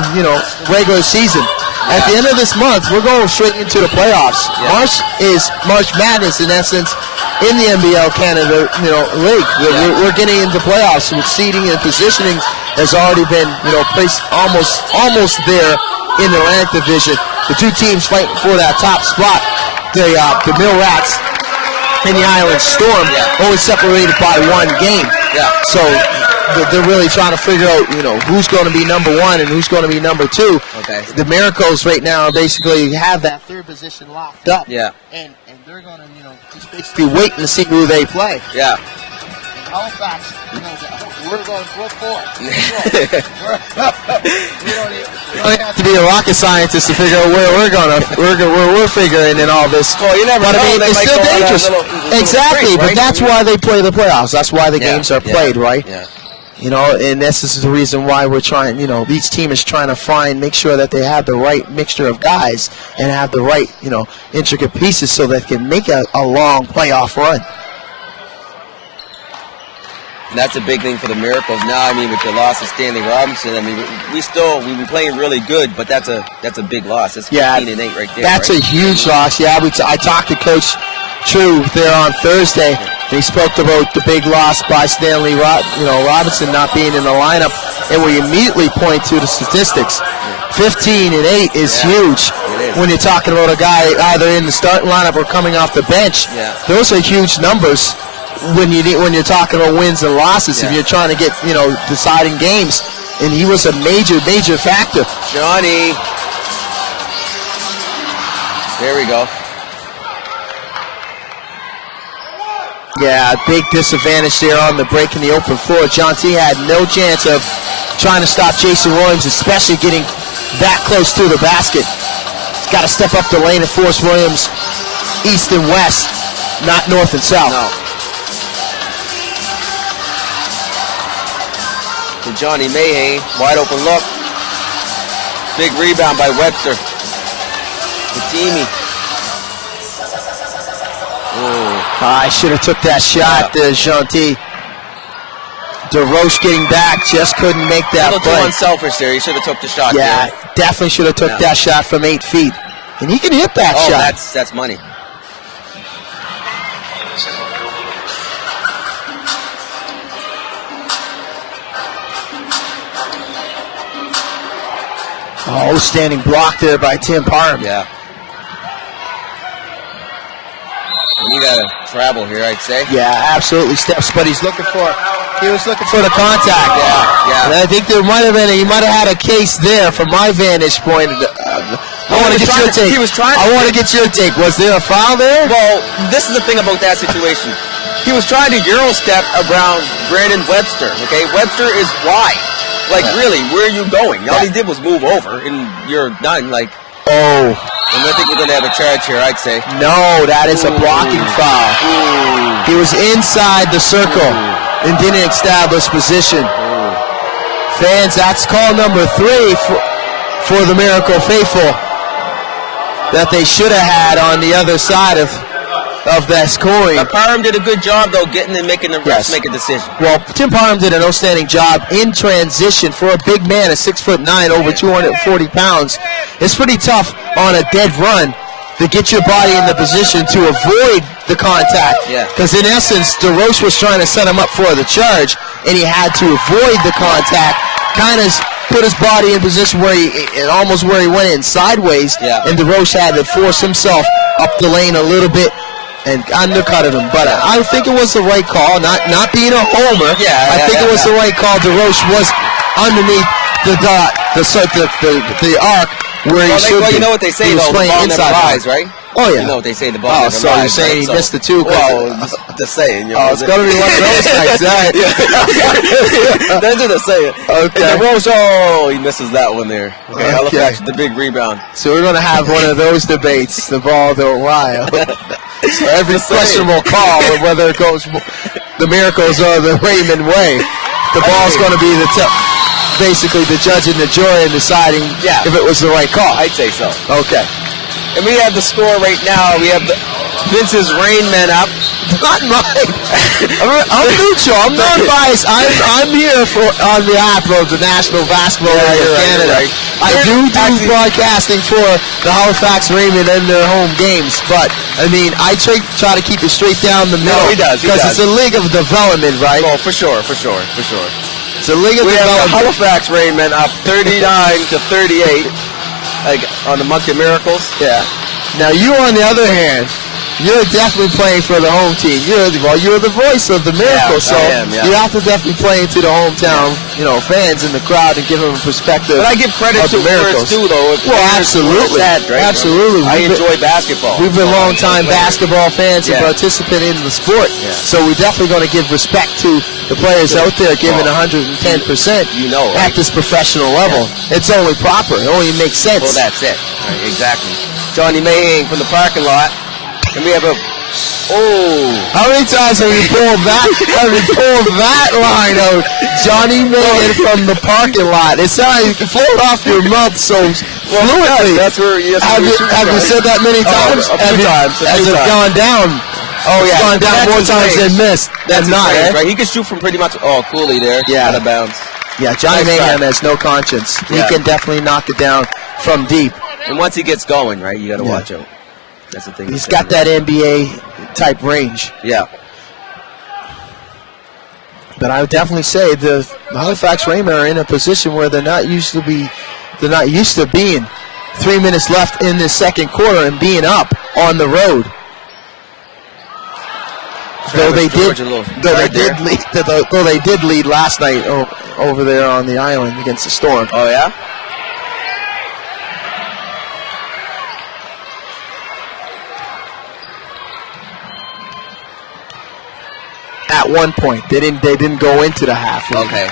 regular season. At the end of this month, we're going straight into the playoffs. Yeah. March is March Madness, in essence, in the NBL Canada, league. We're getting into playoffs. With seeding and positioning has already been, placed almost there in the Atlantic Division. The two teams fighting for that top spot, the Mill Rats and the Island Storm, only separated by one game. Yeah. So they're really trying to figure out, who's going to be number one and who's going to be number two. Okay. The Miracles right now basically have that third position locked up. Yeah. And they're going to, just basically waiting to see who they play. Yeah. Halifax, we're going full force. We don't have to be a rocket scientist to figure out where we're figuring in all this. Well, you never know. I mean, it's still dangerous. Exactly, streak, right? But that's why they play the playoffs. That's why the games are played, right? Yeah. And this is the reason why we're trying, each team is trying to make sure that they have the right mixture of guys and have the right, intricate pieces so that they can make a long playoff run. And that's a big thing for the Miracles now. With the loss of Stanley Robinson, we've been playing really good, but that's a big loss. It's 15-8 right there. That's right? a huge loss. Yeah, I talked to Coach True there on Thursday. And he spoke about the big loss by Stanley Robinson not being in the lineup, and we immediately point to the statistics. 15-8 is huge when you're talking about a guy either in the starting lineup or coming off the bench. Yeah. Those are huge numbers. when you're talking about wins and losses, if you're trying to get, deciding games. And he was a major factor. Johnny. There we go. Yeah, big disadvantage there on the break in the open floor. John T had no chance of trying to stop Jason Williams, especially getting that close to the basket. He's got to step up the lane and force Williams east and west, not north and south. No. To Johnny Mayhew, wide open look. Big rebound by Webster. Fatimi. I should have took that shot there, Jean-T. DeRoche getting back, just couldn't make that play. A little too unselfish there. He should have took the shot. Yeah, there. Definitely should have took that shot from 8 feet. And he can hit that shot. That's money. Oh, standing block there by Tim Parham. Yeah. You gotta travel here, I'd say. Yeah, absolutely, Steps. But he was looking for the contact. Yeah. And I think he might have had a case there from my vantage point. I want to get your take. I want to get your take. Was there a foul there? Well, this is the thing about that situation. He was trying to Euro step around Brandon Webster. Okay, Webster is wide. Like, really, where are you going? All he did was move over, and you're done. Like, and I think we're going to have a charge here, I'd say. No, that is a blocking foul. He was inside the circle and didn't establish position. Fans, that's call number 3 for the Miracle faithful that they should have had on the other side of that scoring. Parham did a good job, though, getting and making the refs make a decision. Well, Tim Parham did an outstanding job in transition for a big man, a 6'9", over 240 pounds. It's pretty tough on a dead run to get your body in the position to avoid the contact. Because in essence, DeRoche was trying to set him up for the charge, and he had to avoid the contact, kind of put his body in position where he went in sideways, and DeRoche had to force himself up the lane a little bit and undercutted him. But I think it was the right call, not being a homer. I think it was the right call. DeRoche was underneath the arc where he should be. Well, you know what they say, though, the ball never lies, right? Oh, yeah. You know what they say, the ball never lies. So you're saying he missed the 2? Well, just saying. It's going to be one of those nights, right? That's what they're saying. Okay. And DeRoche, he misses that one there. Okay. Halifax, the big rebound. So we're going to have one of those debates, the ball don't lie. So every questionable call, whether it goes the Miracles or the Rainmen way, the ball's going to be basically the judge and the jury in deciding if it was the right call. I'd say so. Okay. And we have the score right now. We have Vince's Rainmen up. Not mine. I'm neutral. I'm non-biased. I'm here on behalf of the National Basketball League of Canada. Right. I do broadcasting for the Halifax Rainmen in their home games, but I mean, I try to keep it straight down the middle. No, he does. Because it's a league of development, right? Oh, for sure. It's a league of development. We have the Halifax Rainmen up 39-38. Like on the Moncton Miracles. Yeah. Now you, on the other hand, you're definitely playing for the home team. You're the voice of the Miracles, so you have to definitely play into the hometown, fans in the crowd and give them a perspective. But I give credit to where it's due, though. Well, absolutely, absolutely. I enjoy basketball. We've been long-time basketball fans and participate in the sport, so we're definitely going to give respect to the players out there giving 110%. At this professional level, it's only proper. It only makes sense. Well, that's it. Right, exactly. Johnny Mayhew from the parking lot. And we have how many times have we pulled that line out? Johnny Mayhew from the parking lot. It's not, you can flow it off your mouth so fluently. That's where have you said that many times? A few times. Has it gone down? It's gone down more times than missed. That's not it. Right? He can shoot from pretty much Cooley there. Out of bounds. Yeah, Johnny Mayhew has no conscience. He can definitely knock it down from deep. And once he gets going, right, you got to watch out. That's the thing. He's got that NBA type range. Yeah. But I would definitely say the Halifax Rainmen are in a position where they're not used to being 3 minutes left in the second quarter and being up on the road. Though they George, did, a little though they right there. did lead, though they did lead last night over there on the island against the Storm. Oh yeah. At one point, they didn't go into the half. Okay.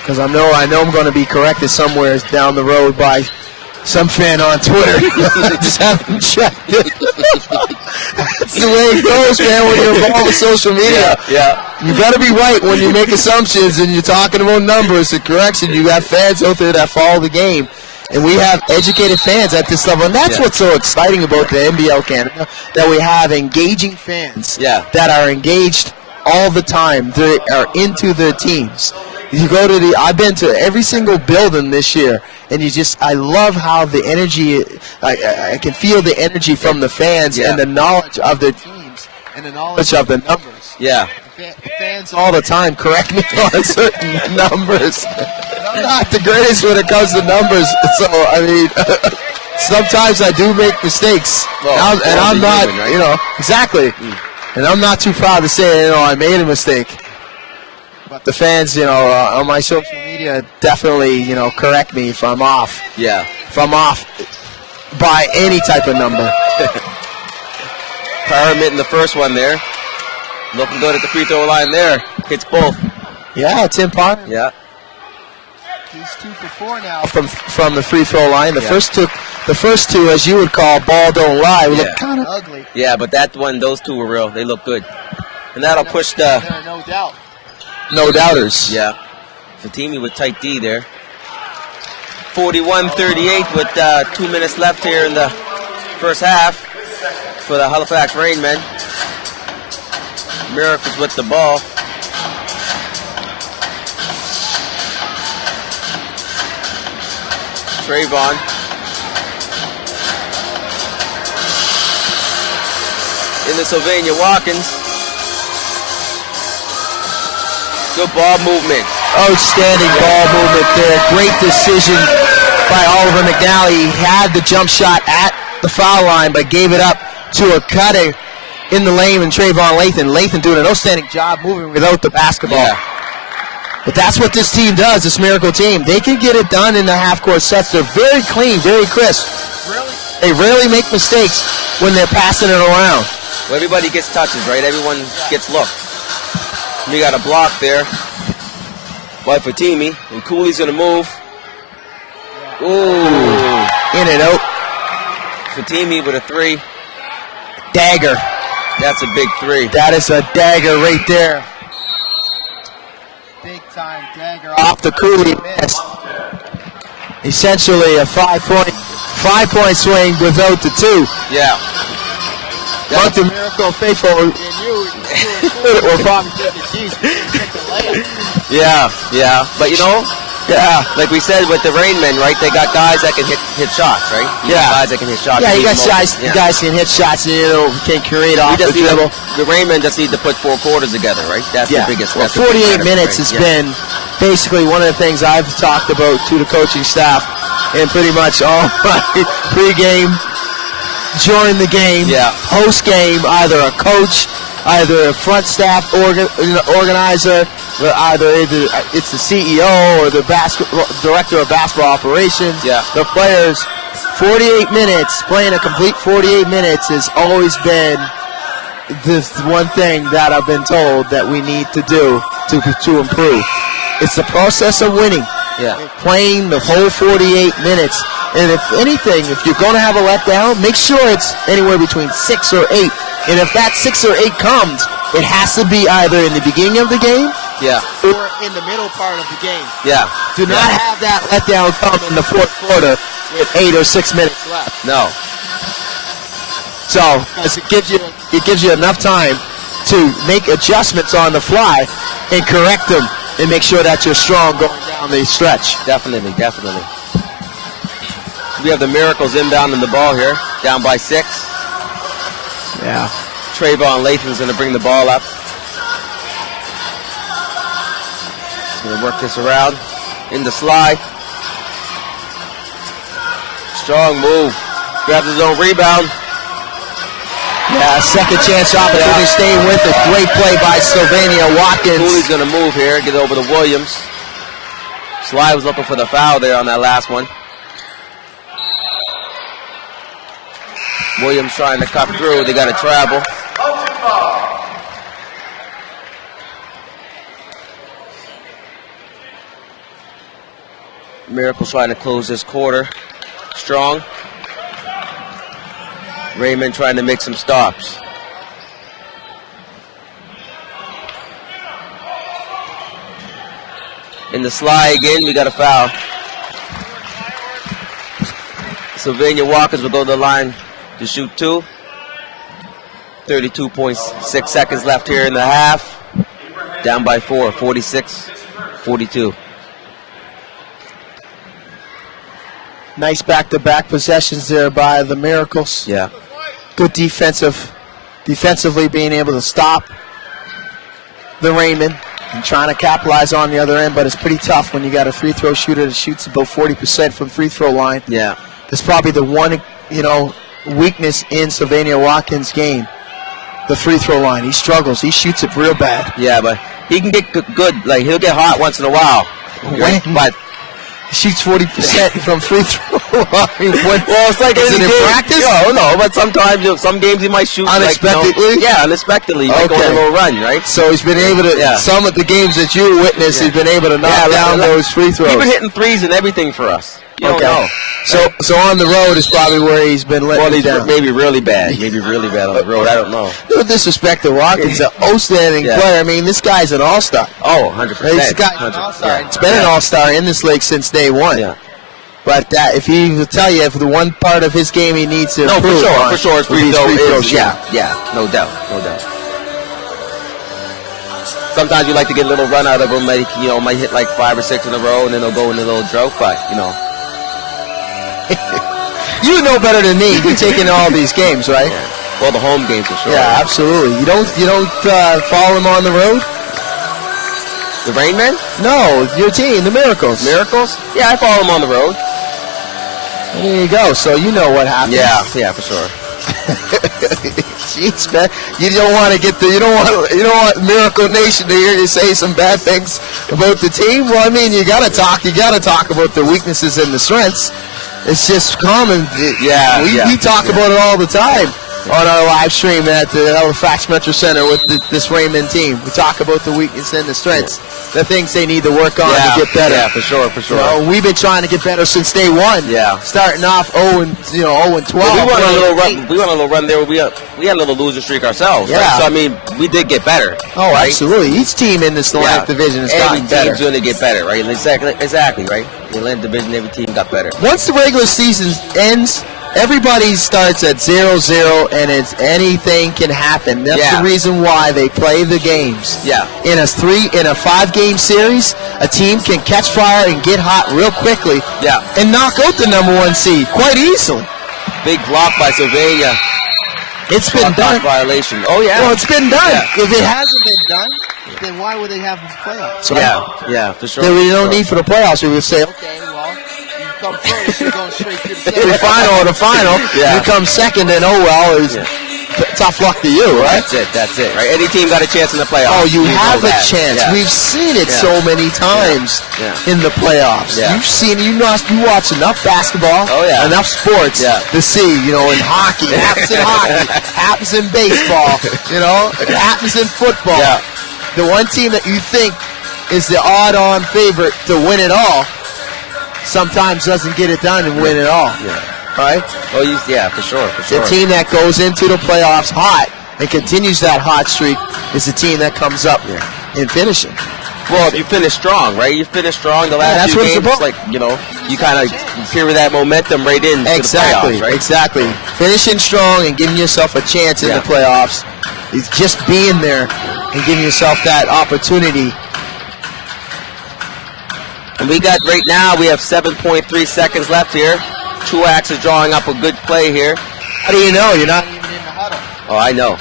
Because I know I'm going to be corrected somewhere down the road by some fan on Twitter. I just haven't checked it. That's the way it goes, man, when you're involved with social media. Yeah. You better be right when you make assumptions and you're talking about numbers and correction. You got fans out there that follow the game. And we have educated fans at this level. And that's what's so exciting about the NBL Canada, that we have engaging fans that are engaged all the time. They are into their teams. You go to I've been to every single building this year, and I love how the energy, I can feel the energy from the fans and the knowledge of their teams and the knowledge of the numbers. Yeah. The fans all the time correct me on certain numbers. I'm not the greatest when it comes to numbers, so I mean, sometimes I do make mistakes, and I'm not, human, right? Exactly. And I'm not too proud to say, I made a mistake. But the fans, on my social media definitely, correct me if I'm off. Yeah. If I'm off by any type of number. Pyramid in the first one there. Looking good at the free throw line there. Hits both. Yeah, Tim Potter. Yeah. He's 2 for 4 now. From the free throw line. The first two, as you would call, ball don't lie, look kind of ugly. Yeah, but those two were real. They look good. And that'll push There are no doubt. no doubters. Yeah. Fatimi with tight D there. 41-38 with 2 minutes left here in the first half for the Halifax Rainmen. Miracles with the ball. Trayvon. Into Sylvania Watkins. Good ball movement. Outstanding ball movement there. Great decision by Oliver McNally. He had the jump shot at the foul line, but gave it up to a cutter in the lane and Trayvon Lathan. Lathan doing an outstanding job moving without the basketball. Yeah. But that's what this team does, this Miracle team. They can get it done in the half-court sets. They're very clean, very crisp. Really? They rarely make mistakes when they're passing it around. Well, everybody gets touches, right? Everyone gets looks. We got a block there by Fatimi. And Cooley's going to move. Ooh. In and out. Fatimi with a three. Dagger. That's a big three. That is a dagger right there. Big time dagger Off the Cooley miss. Essentially a five-point swing without the two. Yeah. Moncton Miracle faithful. and you were probably thinking, geez, we didn't get the layup. Yeah. But like we said with the Rainmen, right? They got guys that can hit shots, right? Guys that can hit shots. Yeah, you guys can hit shots and can create off the dribble. The Rainmen just need to put 4 quarters together, right? That's the biggest. Well, that's the 48 big minutes right? has been basically one of the things I've talked about to the coaching staff, and pretty much all my pregame, during the game, post game, either a coach, either a front staff organizer, either it's the CEO or the director of basketball operations. The players. 48 minutes, playing a complete 48 minutes has always been this one thing that I've been told that we need to do to improve. It's the process of winning. Playing the whole 48 minutes. And if anything, if you're going to have a letdown, make sure it's anywhere between 6 or 8. And if that 6 or 8 comes, it has to be either in the beginning of the game Or in the middle part of the game. Do not have that letdown come in the fourth quarter with 8 or 6 minutes left. No. So it gives you enough time to make adjustments on the fly and correct them and make sure that you're strong going down the stretch. Definitely. We have the Miracles inbounding the ball here, down by 6. Yeah. Trayvon Lathan's going to bring the ball up. He's going to work this around in the slide. Strong move. Grabs his own rebound. Yeah, second chance opportunity, staying with it. Great play by Sylvania Watkins. Cooley's going to move here, get over to Williams. Sly was looking for the foul there on that last one. Williams trying to cut through. They got to travel. Miracles trying to close this quarter. Strong. Raymond trying to make some stops. In the slide again, we got a foul. Sylvania Watkins will go to the line to shoot 2. 32.6 seconds left here in the half. Down by 4, 46-42. Nice back-to-back possessions there by the Miracles. Yeah. Good defensively being able to stop the Rainmen and trying to capitalize on the other end, but it's pretty tough when you got a free throw shooter that shoots about 40% from free throw line. Yeah. That's probably the one, weakness in Sylvania Watkins' game. The free throw line. He struggles. He shoots it real bad. Yeah, but he can get good. Like, he'll get hot once in a while. But he shoots 40% from free throw line. Well, it's like is it in practice? No, but sometimes, some games he might shoot unexpectedly. Unexpectedly. He might go on a little run, right? So he's been able to. Some of the games that you witnessed, he's been able to knock down those free throws. He's been hitting threes and everything for us. You don't know. So on the road is probably where he's been letting down. Maybe really bad. Maybe really bad on the road. I don't know. No disrespect to Watkins, an outstanding player. I mean, this guy's an all-star. Oh, 100%. This guy's an all-star. He's been an all-star in this league since day one. Yeah. But if he will tell you, if the one part of his game he needs to improve for sure, it's free throws. Yeah, no doubt. Sometimes you like to get a little run out of him, might hit like 5 or 6 in a row, and then they'll go in a little drought, but, You know better than me. You're taking all these games, right? Yeah. Well, the home games for sure. Yeah, absolutely. You don't follow him on the road? The Rainmen? No, your team, the Miracles. Miracles? Yeah, I follow them on the road. There you go. So you know what happens. Yeah, for sure. Jeez, man, you don't want Miracle Nation to hear you say some bad things about the team. Well, I mean, you gotta talk about the weaknesses and the strengths. It's just common. We talk about it all the time on our live stream at the Halifax Metro Center with this Raymond team. We talk about the weakness and the strengths, the things they need to work on to get better. Yeah, for sure. We've been trying to get better since day one. Yeah. Starting off 0-12. Well, we went on a little run there. We had a little losing streak ourselves. Yeah. Right? So I mean, we did get better. Oh, right? Absolutely. Each team in this Atlantic division has gotten better. Every team's going to get better, right? Exactly, right? The Atlantic division, every team got better. Once the regular season ends, everybody starts at 0-0, and anything can happen. That's the reason why they play the games. Yeah. In a 5-game series, a team can catch fire and get hot real quickly. Yeah. And knock out the number 1 seed quite easily. Big block by Sylvania. It's been done. Violation. Oh yeah. Well, it's been done. If it hasn't been done, then why would they have the playoffs? Yeah, for sure. There was no need for the playoffs. We would say, okay, well, you come first, you're going straight to the the final. You come second, and tough luck to you, right? That's it, right? Any team got a chance in the playoffs. Oh, you have a chance. Yeah. We've seen it so many times in the playoffs. Yeah. You've seen it. You watch enough basketball, enough sports to see, in hockey. It happens in hockey. Happens in baseball. It happens in football. Yeah. The one team that you think is the odd-on favorite to win it all sometimes doesn't get it done and win it all. Yeah. Right? Oh, for sure. The team that goes into the playoffs hot and continues that hot streak is the team that comes up in finishing. Well, if you finish strong, right? You finish strong the last few games, you kind of carry that momentum right into the playoffs, right? Exactly. Finishing strong and giving yourself a chance in the playoffs is just being there and giving yourself that opportunity. And we have 7.3 seconds left here. Truax is drawing up a good play here. How do you know? You're not even in the huddle. Oh, I know.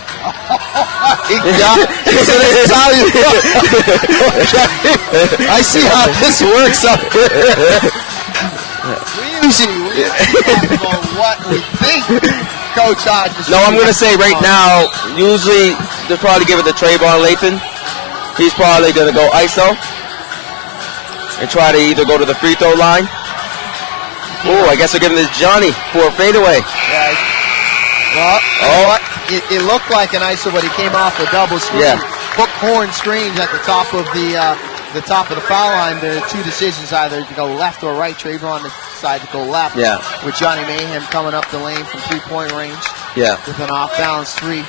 I see how this works up here. We usually talk about what we think Coach Hodges. No, I'm going to say right now, usually they'll probably give it to Trayvon Lathan. He's probably going to go ISO and try to either go to the free throw line. Oh, I guess they're giving this Johnny for a fadeaway. Yeah. Well, you know what? It looked like an ISO, but he came off a double screen. Yeah. Hook horn screens at the top of the foul line. There are two decisions, either to go left or right. Trayvon decided to go left. Yeah. With Johnny Mayhem coming up the lane from three-point range. Yeah. With an off-balance three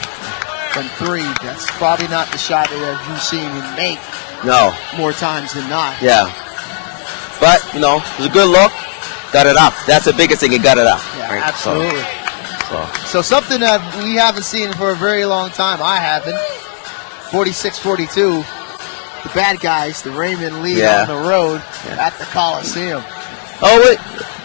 from three. That's probably not the shot that you've seen him make. No. More times than not. Yeah. But, you know, it was a good look. Got it up. That's the biggest thing. He got it up. Yeah, right? absolutely. So something that we haven't seen for a very long time. I haven't. 46-42. The bad guys, the Raymond lead on the road at the Coliseum. Oh, wait.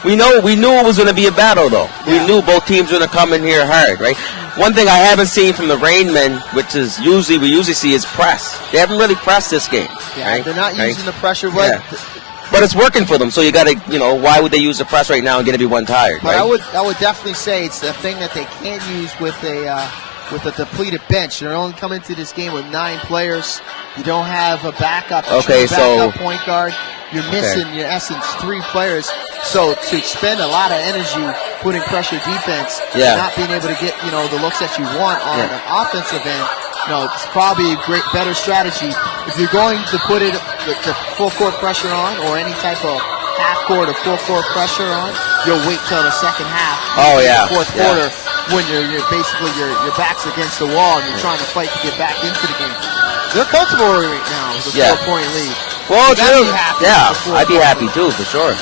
We knew it was going to be a battle, though. Yeah. We knew both teams were going to come in here hard, right? One thing I haven't seen from the Rainmen, which is we usually see, is press. They haven't really pressed this game. Yeah, right? they're not using the pressure, but it's working for them. So you got to, why would they use the press right now and get everyone tired? But right? I would definitely say it's the thing that they can't use with a depleted bench. They're only coming to this game with 9 players. You don't have a backup point guard. You're missing, in essence, 3 players. So to expend a lot of energy putting pressure defense, and not being able to get the looks that you want on an offensive end, it's probably a better strategy. If you're going to put the full court pressure on, or any type of half court or full court pressure on, you'll wait till the second half. Fourth quarter, when you're basically your back's against the wall and you're trying to fight to get back into the game. They're comfortable right now with a 4-point lead. Well, I'd be happy too, for sure.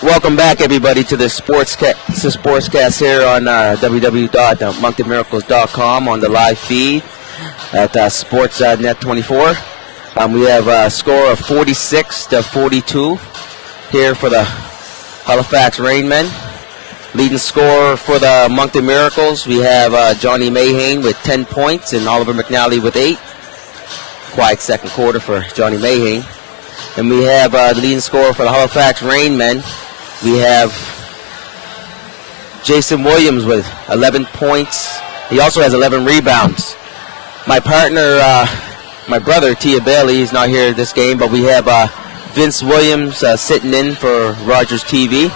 Welcome back, everybody, to the sportscast here on www.monctonmiracles.com on the live feed at Sportsnet 24. We have a score of 46-42 here for the Halifax Rainmen. Leading scorer for the Moncton Miracles, we have Johnny Mayhane with 10 points and Oliver McNally with 8. Quiet second quarter for Johnny Mayhane. And we have the leading scorer for the Halifax Rainmen. We have Jason Williams with 11 points. He also has 11 rebounds. My partner, my brother, Tia Bailey, is not here this game, but we have Vince Williams sitting in for Rogers TV.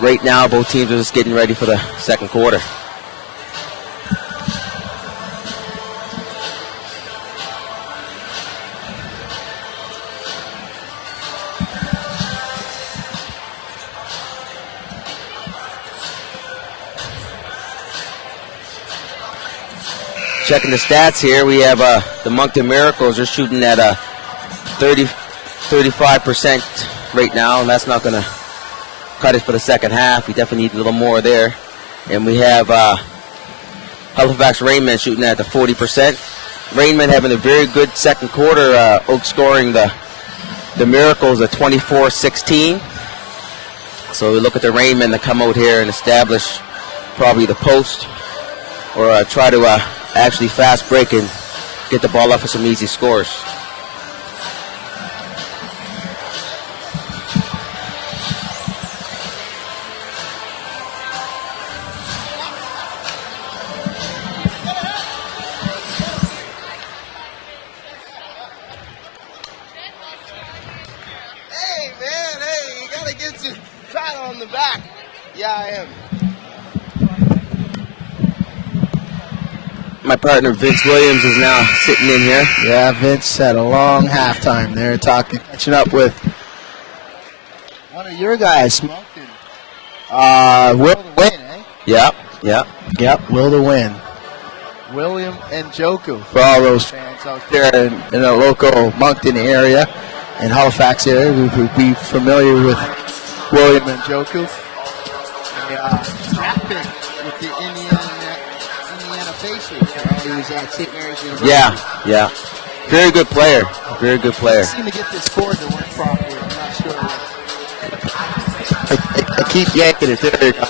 Right now, both teams are just getting ready for the second quarter. Checking the stats here, we have the Moncton Miracles. They're shooting at 35% right now, and that's not going to cut it for the second half. We definitely need a little more there. And we have Halifax Rainmen shooting at the 40%. Rainmen having a very good second quarter, outscoring the Miracles at 24-16. So we look at the Rainmen to come out here and establish probably the post or try to actually fast break and get the ball up for some easy scores. Hey, man, hey, you gotta get your pat on the back. Yeah, I am. My partner Vince Williams is now sitting in here. Yeah, Vince had a long halftime there, catching up with one of your guys, Moncton. Will to win, eh? Yep. Yep, will to win. William and Joku. For all those fans out there in the local Moncton area and Halifax area, we would be familiar with William and Joku. Draft pick with the Indiana Pacers. He was at St. Mary's University. Yeah. Very good player. Very good player. I seem to get this cord to work properly. I'm not sure what. I keep yanking it. There you go. I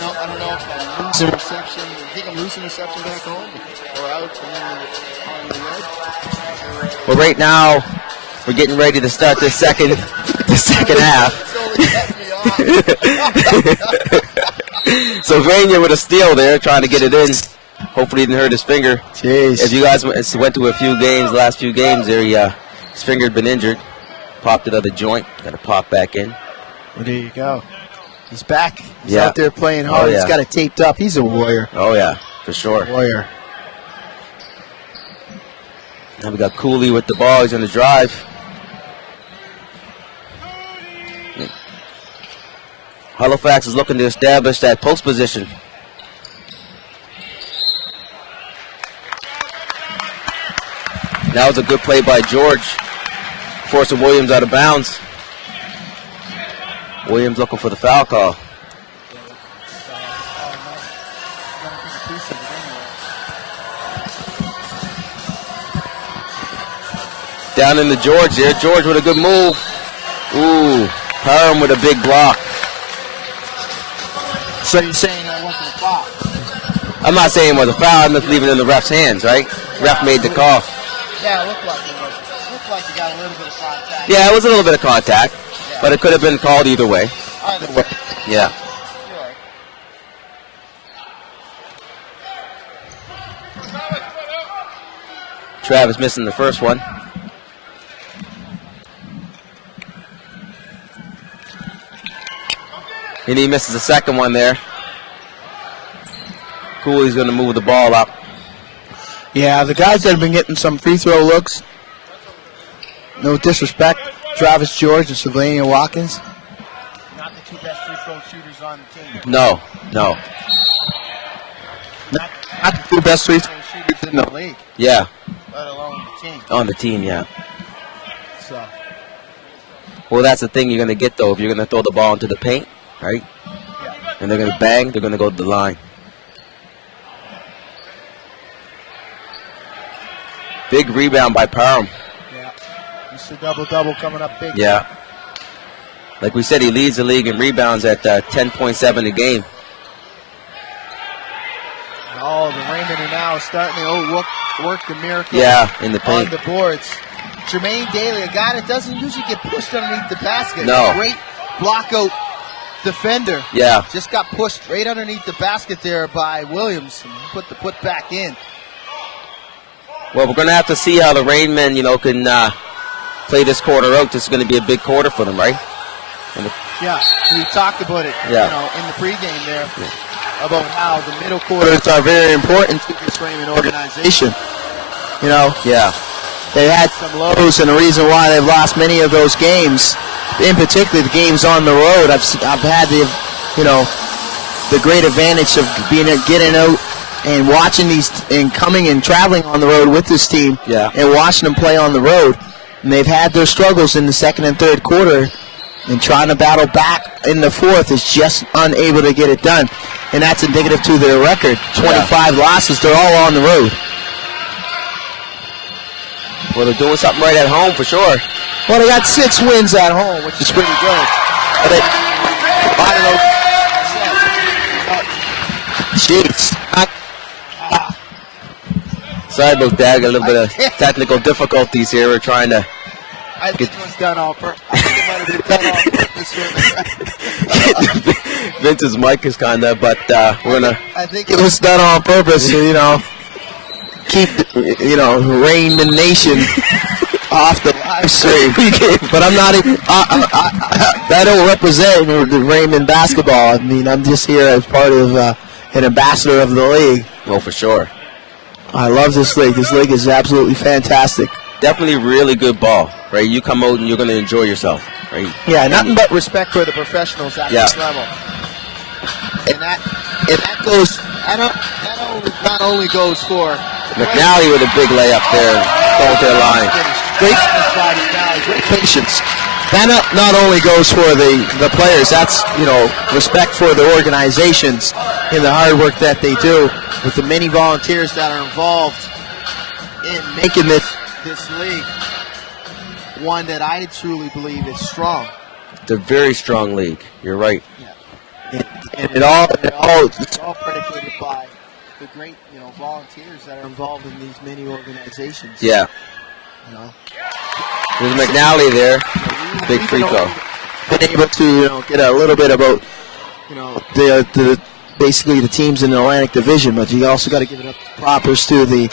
don't know if I'm losing reception. I think I'm losing reception back home or out on the edge. Well, right now we're getting ready to start the second half. So Vanya with a steal there, trying to get it in. Hopefully he didn't hurt his finger. Jeez. If you guys went to a few games, last few games there, his finger had been injured. Popped it out of the joint. Got to pop back in. Well, there you go. He's back. He's out there playing hard. He's got it taped up. He's a warrior. Oh, yeah, for sure. Warrior. Now we got Cooley with the ball. He's on the drive. Halifax is looking to establish that post position. That was a good play by George, forcing Williams out of bounds. Williams looking for the foul call. Down in the George there. George with a good move. Ooh, Parham with a big block. So you're saying that wasn't a foul? I'm not saying it was a foul. I'm just leaving it in the ref's hands, right? Ref made the call. Yeah, it looked like it was. It looked like you got a little bit of contact. Yeah, it was a little bit of contact, but it could have been called either way. Either way. Yeah. You're right. Travis missing the first one. And he misses the second one there. Cooley's going to move the ball up. Yeah, the guys that have been getting some free throw looks, no disrespect, Travis George and Sylvania Watkins. Not the two best free throw shooters on the team. No. Not the two best free throw shooters in the league. Yeah. Let alone the team. On the team, yeah. So. Well, that's the thing you're going to get, though. If you're going to throw the ball into the paint, right? And they're going to bang, they're going to go to the line. Big rebound by Parham. Yeah. Mr. Double-double coming up big. Yeah. Like we said, he leads the league in rebounds at 10.7 a game. Oh, the Raymond are now starting to work the Miracle. Yeah, in the paint. On the boards. Jermaine Daly, a guy that doesn't usually get pushed underneath the basket. No. Great block-out defender. Yeah. Just got pushed right underneath the basket there by Williams and put the put back in. Well, we're going to have to see how the Rainmen, can play this quarter out. This is going to be a big quarter for them, right? Yeah, we talked about it, in the pregame there, about how the middle Quarters are very important to this Raymond organization. Yeah. They had some lows, and the reason why they've lost many of those games, in particular the games on the road, I've had the great advantage of getting out and watching these and coming and traveling on the road with this team, and watching them play on the road. And they've had their struggles in the second and third quarter, and trying to battle back in the fourth is just unable to get it done. And that's indicative to their record. 25 losses, they're all on the road. Well, they're doing something right at home for sure. Well, they got 6 wins at home, which is pretty good. But jeez. Sorry about that. Got a little bit of technical difficulties here. We're trying to I think it was done on purpose. I think it might have been done on purpose. Vince's mic is kind of, but we're going to... I think it was done on purpose to, keep, Rainman Nation off the live stream. But I'm not even... I don't represent the Raymond basketball. I mean, I'm just here as part of an ambassador of the league. Well, for sure. I love this league. This league is absolutely fantastic. Definitely really good ball, right? You come out and you're going to enjoy yourself, right? Yeah, nothing but Respect for the professionals at this level. And that goes, not only goes for McNally with a big layup there, going to the line. Great patience. That not only goes for the players, that's, respect for the organizations and the hard work that they do with the many volunteers that are involved in making this league one that I truly believe is strong. It's a very strong league. You're right. Yeah. And it's all predicated by the great, volunteers that are involved in these many organizations. Yeah. There's McNally there. Big free throw. Been able to get a little bit about the basically the teams in the Atlantic Division, but you also got to give it up propers to the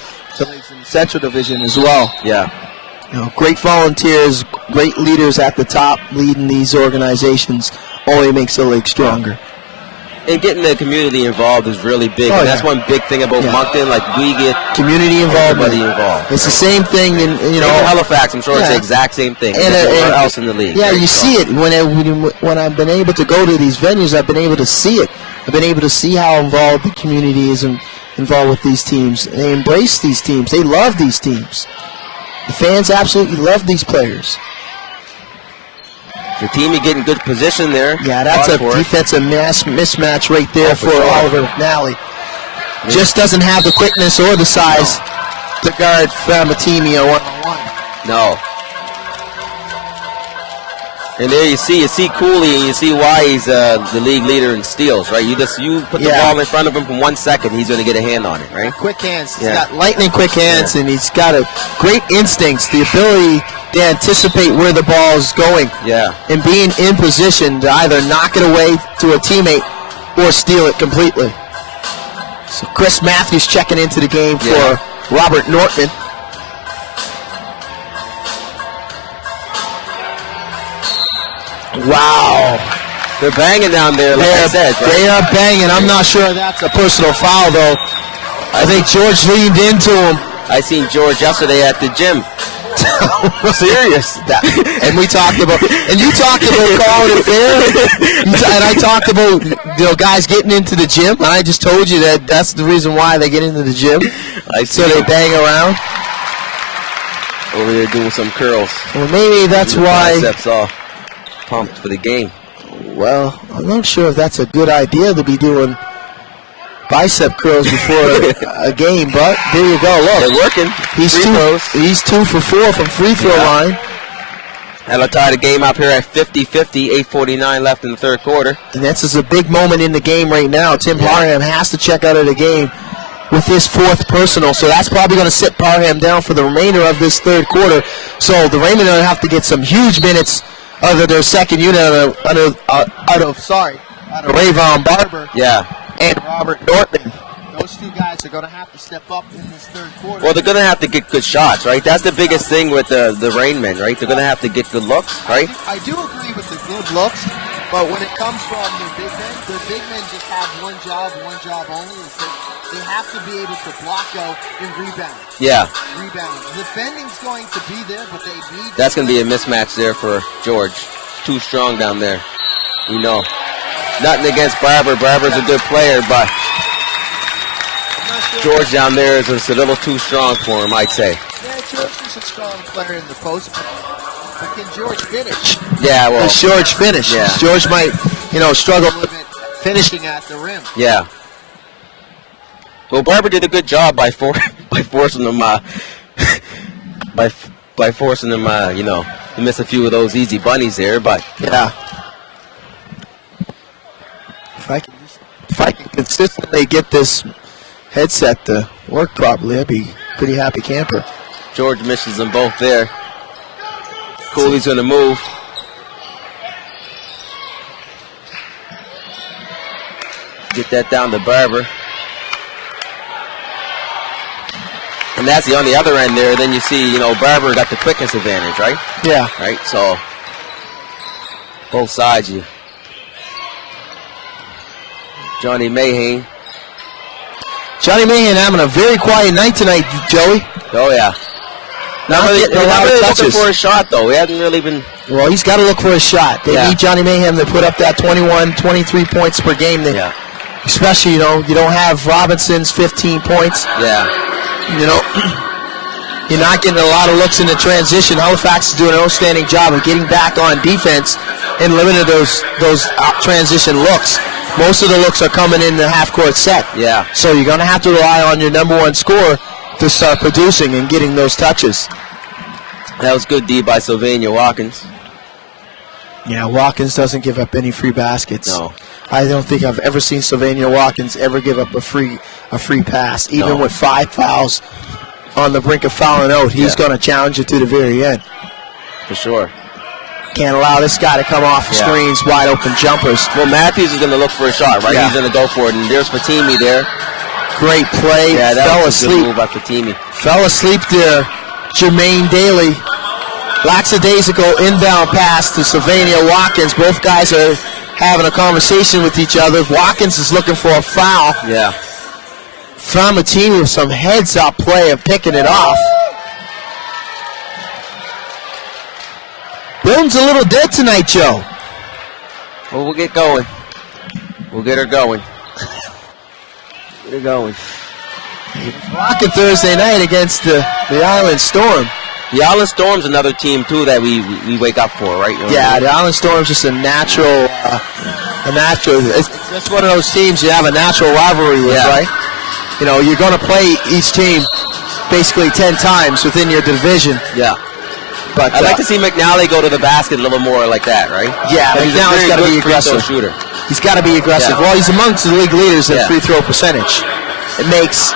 Central Division as well. Yeah. Great volunteers, great leaders at the top leading these organizations only makes the league stronger. And getting the community involved is really big. And that's one big thing about Moncton. Like, we get community involvement. Everybody involved. It's the same thing in Halifax. I'm sure it's the exact same thing. And everywhere else in the league. Yeah, you see it when I've been able to go to these venues. I've been able to see it. I've been able to see how involved the community is involved with these teams. They embrace these teams. They love these teams. The fans absolutely love these players. The team, you get in good position there. Yeah, that's a defensive mismatch right there for Oliver McNally. Just doesn't have the quickness or the size to guard Famatimi one-on-one. No. And there you see Cooley, and you see why he's the league leader in steals, right? You put the ball in front of him for 1 second, he's going to get a hand on it, right? Quick hands. He's got lightning quick hands, and he's got a great instincts, the ability to anticipate where the ball is going. Yeah. And being in position to either knock it away to a teammate or steal it completely. So Chris Matthews checking into the game for Robert Nortman. Wow. They're banging down there, like I said. Right? They are banging. I'm not sure that's a personal foul, though. I think George leaned into him. I seen George yesterday at the gym. Serious. And we talked about, and you talked about calling it fair, and I talked about guys getting into the gym, and I just told you that that's the reason why they get into the gym. So they bang around. Over there doing some curls. Well, maybe that's why. Biceps off. pumped for the game. Well, I'm not sure if that's a good idea to be doing bicep curls before a game, but there you go. Look, They're working. He's 2 for 4 from free throw line. That'll tie the game up here at 50-50, 8:49 left in the third quarter. And this is a big moment in the game right now. Tim Parham has to check out of the game with his 4th personal, so that's probably going to sit Parham down for the remainder of this third quarter. So the Raymond are going to have to get some huge minutes out of their second unit out of Rayvon Barber and Robert Nortman. Those two guys are going to have to step up in this third quarter. Well, they're going to have to get good shots, right? That's the biggest thing with the Rainmen, right? They're going to have to get good looks, right? I do agree with the good looks, but when it comes from their big men just have one job only. Is they have to be able to block out and rebound. Yeah. Rebound. Defending's going to be there, but they need... That's going to be a mismatch there for George. Too strong down there. We know. Nothing against Barber. Barber's a good player, but George down there is just a little too strong for him, I'd say. Yeah, George is a strong player in the post, but can George finish? Yeah, well. Can George finish? Yeah. George might, struggle A little bit finishing at the rim. Yeah. Well, Barber did a good job by forcing them, by forcing them, to miss a few of those easy bunnies there. But yeah, if I can consistently get this headset to work properly, I'd be a pretty happy camper. George misses them both there. Cooley's going to move. Get that down to Barber. And that's on the other end there. Then you see, Barber got the quickness advantage, right? Yeah. Right, so both sides you. Johnny Mahan. Johnny Mahan having a very quiet night tonight, Joey. Oh, yeah. Not getting a lot of touches. Looking for a shot, though. He hasn't really been... Well, he's got to look for a shot. They need Johnny Mayhem to put up that 21, 23 points per game. Especially, you don't have Robinson's 15 points. Yeah. You're not getting a lot of looks in the transition. Halifax is doing an outstanding job of getting back on defense and limiting those transition looks. Most of the looks are coming in the half-court set. Yeah. So you're going to have to rely on your number one scorer to start producing and getting those touches. That was good D by Sylvania Watkins. Yeah, Watkins doesn't give up any free baskets. No. I don't think I've ever seen Sylvania Watkins ever give up a free pass, even with 5 fouls on the brink of fouling out. He's going to challenge it to the very end. For sure. Can't allow this guy to come off the screens, wide open jumpers. Well, Matthews is going to look for a shot, right? Yeah. He's going to go for it, and there's Fatimi there. Great play. Yeah, that fell was a asleep. good move by Fatimi. Fell asleep there. Jermaine Daly. Lackadaisical inbound pass to Sylvania Watkins. Both guys are having a conversation with each other. Watkins is looking for a foul. Yeah. Framatini with some heads-up play of picking it off. Wilton's a little dead tonight, Joe. Well, we'll get going. We'll get her going. Get her going. Rocking Thursday night against the Island Storm. The Island Storm's another team, too, that we wake up for, right? The Island Storm's just a natural. It's just one of those teams you have a natural rivalry with, right? You're going to play each team basically 10 times within your division. Yeah. But I'd like to see McNally go to the basket a little more like that, right? Yeah, McNally's got to be aggressive. Shooter. He's got to be aggressive. Yeah. Well, he's amongst the league leaders in free throw percentage. It makes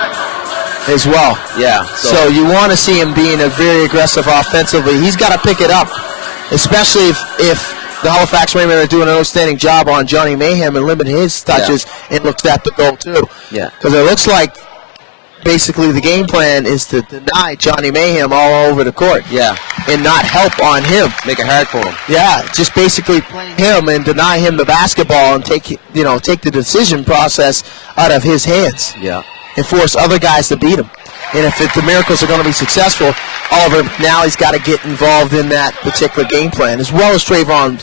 as well. Yeah. So you want to see him being a very aggressive offensively. He's got to pick it up, especially if the Halifax Rainmen are doing an outstanding job on Johnny Mayhem and limiting his touches and looks at the goal too. Yeah. Because it looks like basically the game plan is to deny Johnny Mayhem all over the court. Yeah. And not help on him. Make it hard for him. Yeah, just basically play him and deny him the basketball and take the decision process out of his hands. Yeah. And force other guys to beat him. And if the Miracles are going to be successful, Oliver McNally's got to get involved in that particular game plan, as well as Trayvon,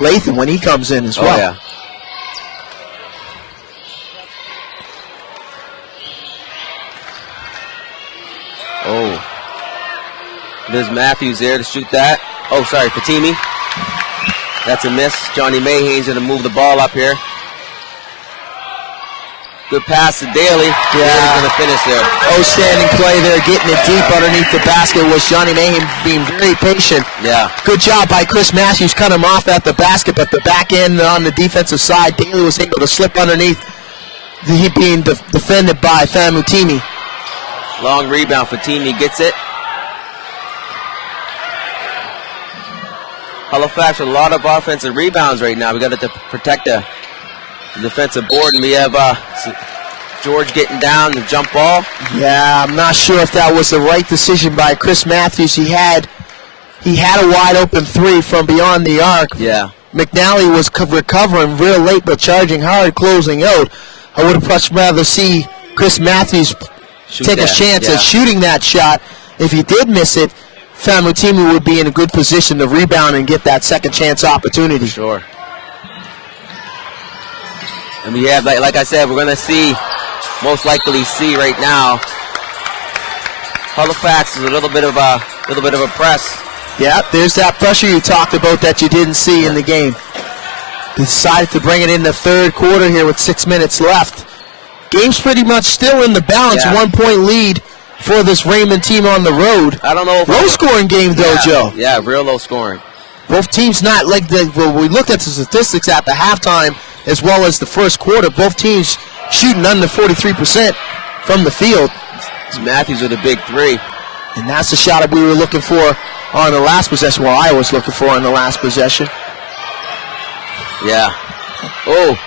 Latham when he comes in as well. Oh, yeah. Oh. There's Matthews there to shoot that. Oh, sorry, Fatimi. That's a miss. Johnny Mayhane's going to move the ball up here. Good pass to Daly. Daly's going to finish there. Outstanding play there, getting it deep underneath the basket was Johnny Mayhane being very patient. Yeah. Good job by Chris Matthews, cut him off at the basket, but the back end on the defensive side, Daly was able to slip underneath. He being defended by Famutimi. Long rebound for Timi, gets it. Halifax with a lot of offensive rebounds right now. We got to protect the defensive board, and we have George getting down the jump ball. Yeah, I'm not sure if that was the right decision by Chris Matthews. He had a wide open three from beyond the arc. Yeah. McNally was recovering real late, but charging hard, closing out. I would have much rather see Chris Matthews take a chance at shooting that shot. If he did miss it, Famutimi would be in a good position to rebound and get that second chance opportunity. Sure. And we have, like I said, we're going to see, most likely see right now, Halifax is a little bit of a press. Yeah, there's that pressure you talked about that you didn't see in the game. Decided to bring it in the third quarter here with 6 minutes left. Game's pretty much still in the balance. 1 point lead for this Raymond team on the road. I don't know if low scoring game though, Joe. Yeah, real low scoring. Both teams not like we looked at the statistics at the halftime as well as the first quarter. Both teams shooting under 43% from the field. It's Matthews with a big three. And that's the shot that we were looking for on the last possession. Well, I was looking for on the last possession. Yeah. Oh.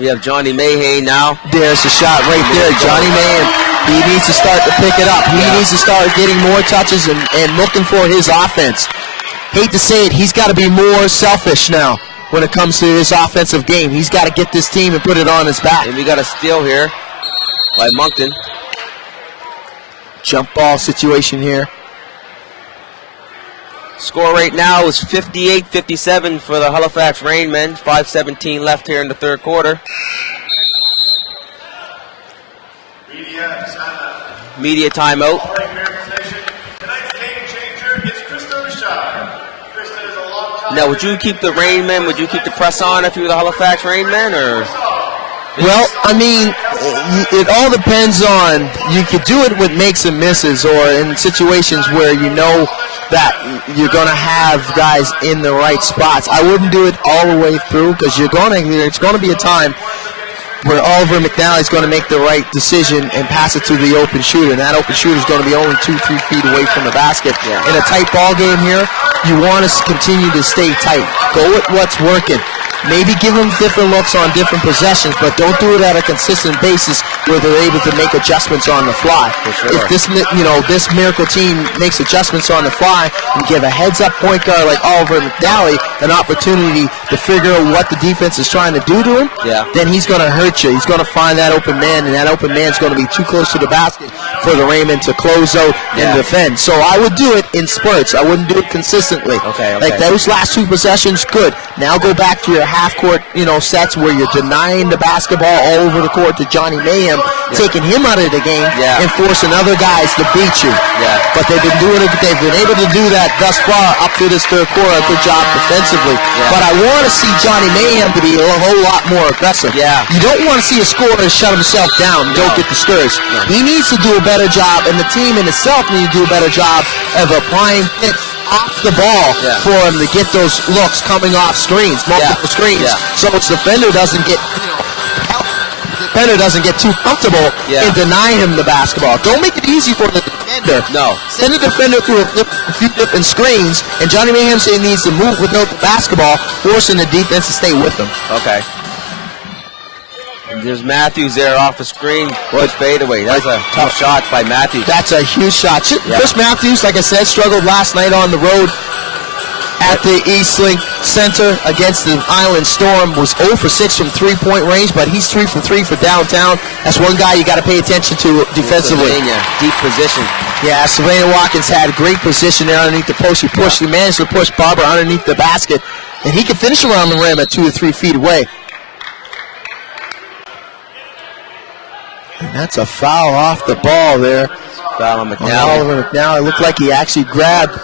We have Johnny Mayhane now. There's the shot right there. Johnny Mayhane, he needs to start to pick it up. He needs to start getting more touches and looking for his offense. Hate to say it, he's got to be more selfish now when it comes to his offensive game. He's got to get this team and put it on his back. And we got a steal here by Moncton. Jump ball situation here. Score right now is 58-57 for the Halifax Rainmen. 5:17 left here in the third quarter. Media timeout. Now, would you keep the Rainmen? Would you keep the press on if you were the Halifax Rainmen, or? Well, I mean, it all depends on, you could do it with makes and misses or in situations where you know that you're going to have guys in the right spots. I wouldn't do it all the way through because it's going to be a time where Oliver McNally is going to make the right decision and pass it to the open shooter. And that open shooter is going to be only 2-3 feet away from the basket. Yeah. In a tight ball game here, you want to continue to stay tight. Go with what's working. Maybe give them different looks on different possessions, but don't do it at a consistent basis where they're able to make adjustments on the fly. For sure. If this Miracle team makes adjustments on the fly and give a heads-up point guard like Oliver McNally an opportunity to figure out what the defense is trying to do to him, then he's going to hurt you. He's going to find that open man, and that open man's going to be too close to the basket for the Raymond to close out and defend. So I would do it in spurts. I wouldn't do it consistently. Okay. Like those last two possessions, good. Now go back to your half-court, sets where you're denying the basketball all over the court to Johnny Mayhem, taking him out of the game, and forcing other guys to beat you. Yeah. But they've been doing it. They've been able to do that thus far up to this third quarter. A good job defensively. Yeah. But I want to see Johnny Mayhem to be a whole lot more aggressive. Yeah. You don't want to see a scorer shut himself down. Don't get discouraged. He needs to do a better job, and the team in itself needs to do a better job of applying it off the ball for him to get those looks coming off screens, multiple screens, so its defender doesn't get too comfortable in denying him the basketball. Don't make it easy for the defender. No. Send the defender through a few different screens, and Johnny Mayhem needs to move without the basketball, forcing the defense to stay with him. Okay. And there's Matthews there off the screen. Good fadeaway. That's a tough shot by Matthews. That's a huge shot. Chris Matthews, like I said, struggled last night on the road at the Eastlink Center against the Island Storm. Was 0 for 6 from three-point range, but he's 3 for 3 for downtown. That's one guy you got to pay attention to defensively. Deep position. Yeah, Savannah Watkins had great position there underneath the post. He managed to push Barber underneath the basket, and he can finish around the rim at 2 to 3 feet away. And that's a foul off the ball there. Foul on McNally. Oliver McNally. It looked like he actually grabbed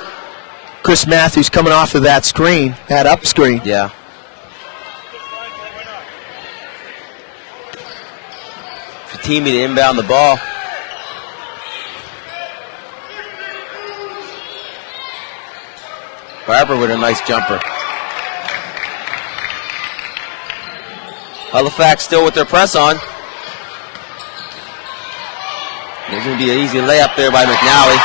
Chris Matthews coming off of that screen, that up screen. Yeah. Fatimi to inbound the ball. Barber with a nice jumper. Halifax still with their press on. There's going to be an easy layup there by McNally.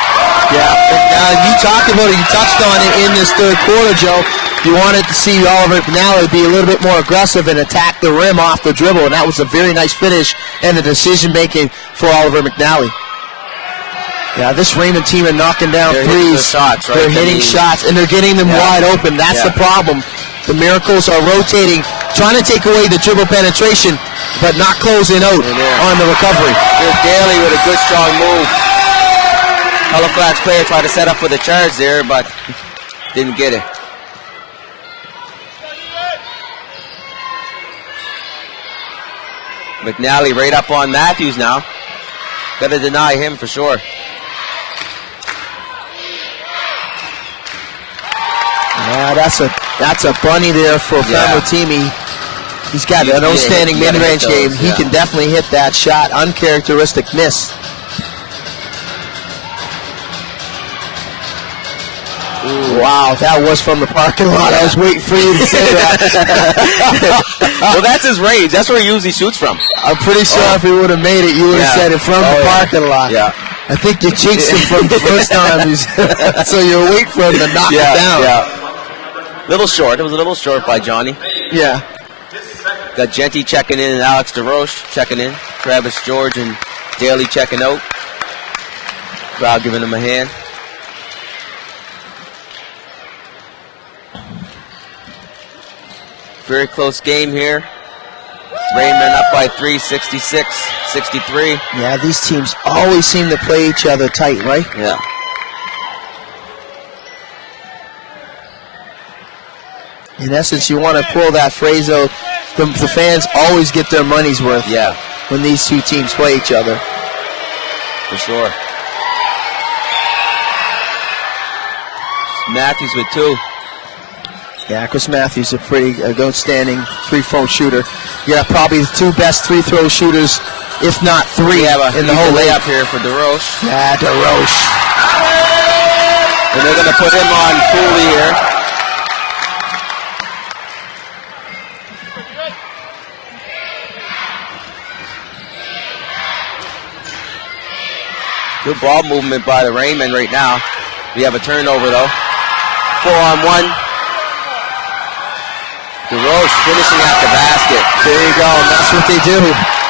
Yeah, McNally, you talked about it. You touched on it in this third quarter, Joe. You wanted to see Oliver McNally be a little bit more aggressive and attack the rim off the dribble, and that was a very nice finish and the decision-making for Oliver McNally. Yeah, this Raymond team are knocking down threes. Shots, right? They're hitting shots, and they're getting them wide open. That's the problem. The Miracles are rotating, trying to take away the dribble penetration, but not closing out on the recovery. Here's Daly with a good, strong move. Halifax player tried to set up for the charge there, but didn't get it. McNally right up on Matthews now. Got to deny him for sure. Yeah, that's a bunny there for Fatimi. He's got an outstanding mid-range game. He can definitely hit that shot. Uncharacteristic miss. Ooh. Wow, that was from the parking lot. I was waiting for you to say that. Well, that's his range. That's where he usually shoots from. I'm pretty sure if he would have made it, you would have said it from the parking lot. Yeah. I think you jinxed him from the first time. So you're waiting for him to knock it down. Yeah. Little short. It was a little short by Johnny. Yeah. Got Genty checking in and Alex DeRoche checking in. Travis George and Daly checking out. Crowd giving him a hand. Very close game here. Rainmen up by 3, 66-63. Yeah, these teams always seem to play each other tight, right? Yeah. In essence, you want to pull that phrase out. The fans always get their money's worth when these two teams play each other. For sure. Matthews with 2. Yeah, Chris Matthews, a pretty outstanding free-throw shooter. Yeah, probably the 2 best free-throw shooters, if not 3, in the whole layup here for DeRoche. Yeah, DeRoche. And they're going to put him on Cooley here. Good ball movement by the Rainmen right now. We have a turnover though. 4-on-1. DeRoche finishing at the basket. There you go. And that's what they do.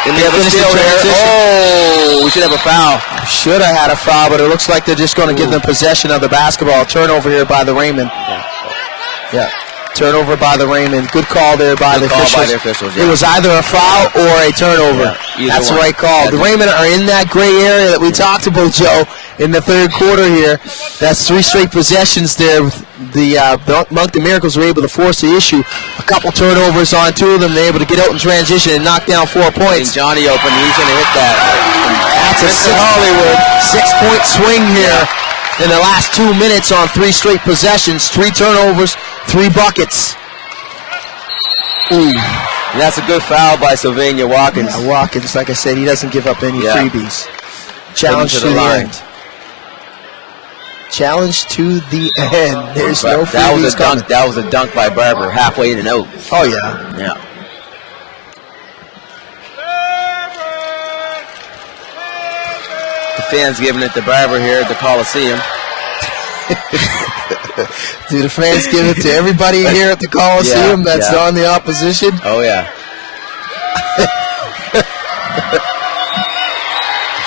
And we have a steal here. Oh, we should have a foul. Should have had a foul, but it looks like they're just going to give them possession of the basketball. Turnover here by the Rainmen. Yeah. Turnover by the Rainmen. Good call there by the officials. It was either a foul or a turnover. That's the right call. The Rainmen are in that gray area that we talked about, Joe, in the third quarter here. That's 3 straight possessions there. The Moncton Miracles were able to force the issue. A couple turnovers on 2 of them. They're able to get out in transition and knock down 4 points. Johnny open. He's going to hit that. That's a Hollywood 6-point swing here. In the last 2 minutes on 3 straight possessions, 3 turnovers, 3 buckets. Ooh. And that's a good foul by Sylvania Watkins. Yeah, Watkins, like I said, he doesn't give up any freebies. Challenge to the end. Challenge to the end. There's no freebies that was a coming. dunk. That was a dunk by Barber, halfway in and out. Oh yeah. Yeah. The fans giving it to Barber here at the Coliseum. Do the fans give it to everybody here at the Coliseum that's on the opposition? Oh, yeah.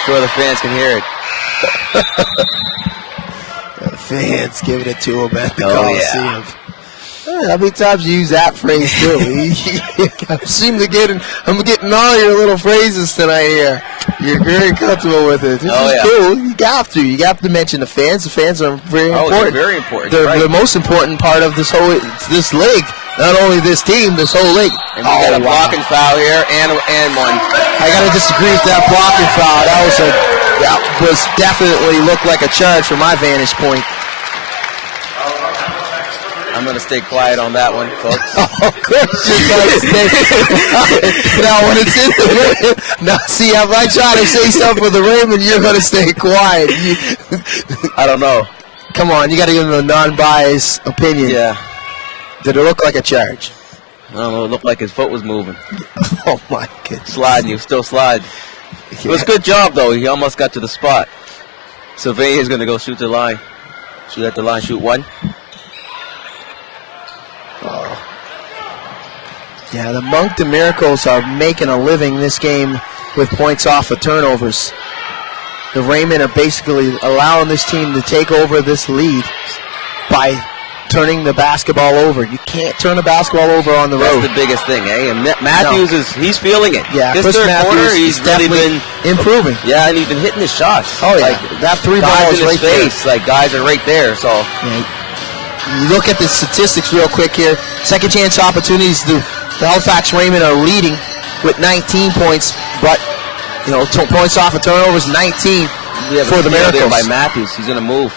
Sure the fans can hear it. The fans giving it to him at the Coliseum. Yeah. How many times you use that phrase too? I'm getting all your little phrases tonight here. You're very comfortable with it. This is cool. You have to mention the fans. The fans are very important. They're very important. They're the most important part of this league. Not only this team, this whole league. And we got a blocking foul here and one. I gotta disagree with that blocking foul. That was definitely looked like a charge from my vantage point. I'm going to stay quiet on that one, folks. Of course you're going to stay. Now, when it's in the now, see, if I try to say something with the Raymond, you're going to stay quiet. I don't know. Come on, you got to give him a non-biased opinion. Yeah. Did it look like a charge? I don't know. It looked like his foot was moving. Oh, my goodness. Sliding. He was still sliding. It was a good job, though. He almost got to the spot. Sylvania's going to go shoot the line. Shoot at the line. Shoot one. Oh. Yeah, the Moncton Miracles are making a living this game with points off of turnovers. The Rainmen are basically allowing this team to take over this lead by turning the basketball over. You can't turn a basketball over on the road. That's the biggest thing, eh? And Matthews he's feeling it. Yeah, this third quarter, he's really been improving. Yeah, and he's been hitting his shots. Oh yeah, like, that three guys balls in right his face, there. like guys are right there. So you look at the statistics real quick here. Second chance opportunities. The Halifax Rainmen are leading with 19 points, but points off of turnovers 19 for the Miracles. By Matthews, he's going to move.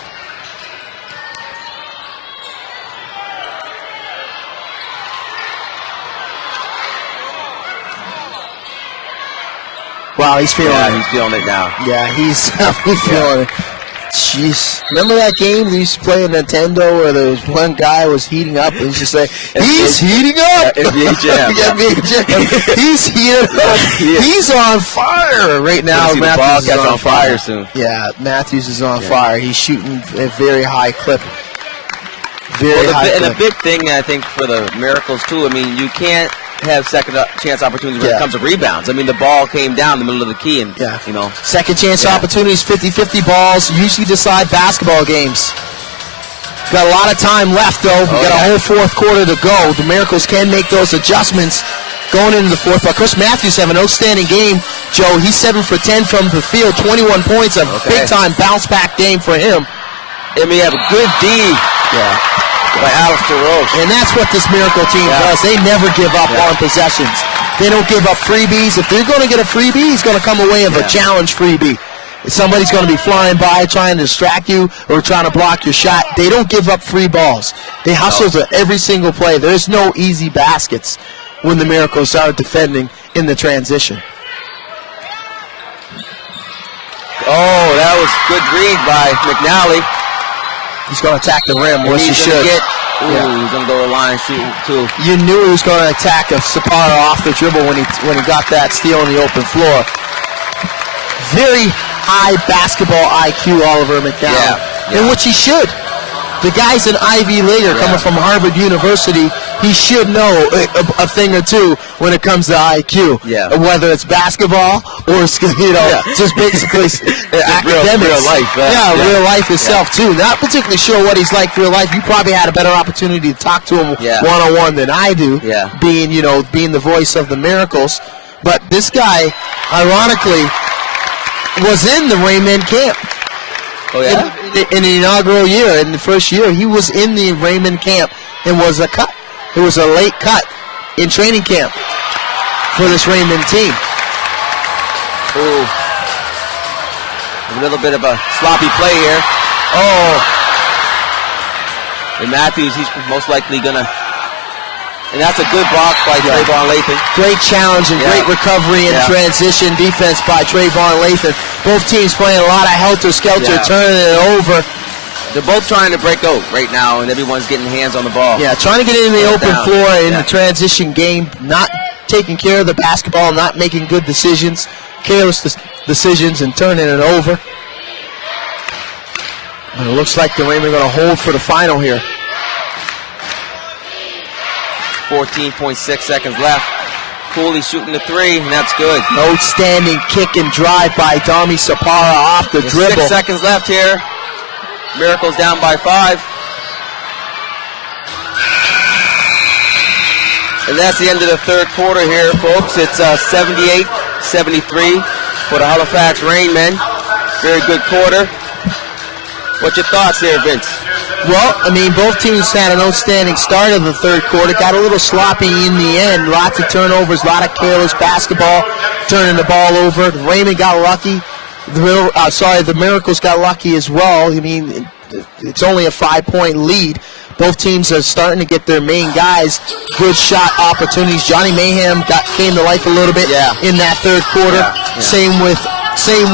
Wow, he's feeling it. He's feeling it now. Yeah, he's feeling it. Jeez. Remember that game we used to play on Nintendo where there was one guy was heating up and he used to say, he's heating up! NBA Jam. NBA Jam. He's heating up. He's on fire right now. Matthews is on fire soon. Yeah, Matthews is on fire. He's shooting a very high clip. And a big thing, I think, for the Miracles, too, I mean, you can't have second chance opportunities when it comes to rebounds. I mean, the ball came down the middle of the key, and second chance opportunities, 50-50 balls usually decide basketball games. Got a lot of time left, though. We got a whole fourth quarter to go. The Miracles can make those adjustments going into the fourth. But Chris Matthews have an outstanding game, Joe. He's 7 for 10 from the field, 21 points, a big-time bounce-back game for him. I mean, have a good D. By Alistair Roche. And that's what this Miracle team does. They never give up on possessions. They don't give up freebies. If they're going to get a freebie, he's going to come away with a challenge freebie. If somebody's going to be flying by trying to distract you or trying to block your shot, they don't give up free balls. They hustle to every single play. There's no easy baskets when the Miracles are defending in the transition. Oh, that was good read by McNally. He's going to attack the rim, which he should. He's going to go to the line shooting, too. You knew he was going to attack a Sapara off the dribble when he got that steal on the open floor. Very high basketball IQ, Oliver McNally. And which he should. The guy's an Ivy Leaguer coming from Harvard University. He should know a thing or two when it comes to IQ. Whether it's basketball or just basically academics. Real life. Real life itself too. Not particularly sure what he's like real life. You probably had a better opportunity to talk to him one-on-one than I do. Being the voice of the Miracles. But this guy, ironically, was in the Rainmen camp. Oh, yeah? In the inaugural year, in the first year, he was in the Rainmen camp and was a cut. It was a late cut in training camp for this Rainmen team. Ooh. A little bit of a sloppy play here. And Matthews, he's most likely going to... And that's a good block by Trayvon Lathan. Great challenge and great recovery and transition defense by Trayvon Lathan. Both teams playing a lot of helter-skelter, turning it over. They're both trying to break out right now, and everyone's getting hands on the ball. Yeah, trying to get in the open floor in the transition game, not taking care of the basketball, not making good decisions, careless decisions, and turning it over. And it looks like the Rainmen are going to hold for the final here. 14.6 seconds left. Cooley shooting the three, and that's good. Outstanding kick and drive by Dami Sapara off the dribble. 6 seconds left here. Miracles down by 5. And that's the end of the third quarter here, folks. It's 78-73 for the Halifax Rainmen. Very good quarter. What's your thoughts there, Vince? Well, I mean, both teams had an outstanding start of the third quarter. Got a little sloppy in the end. Lots of turnovers, a lot of careless basketball, turning the ball over. The Raymond got lucky. The Miracles got lucky as well. I mean, it's only a 5-point lead. Both teams are starting to get their main guys good shot opportunities. Johnny Mayhem came to life a little bit in that third quarter. Same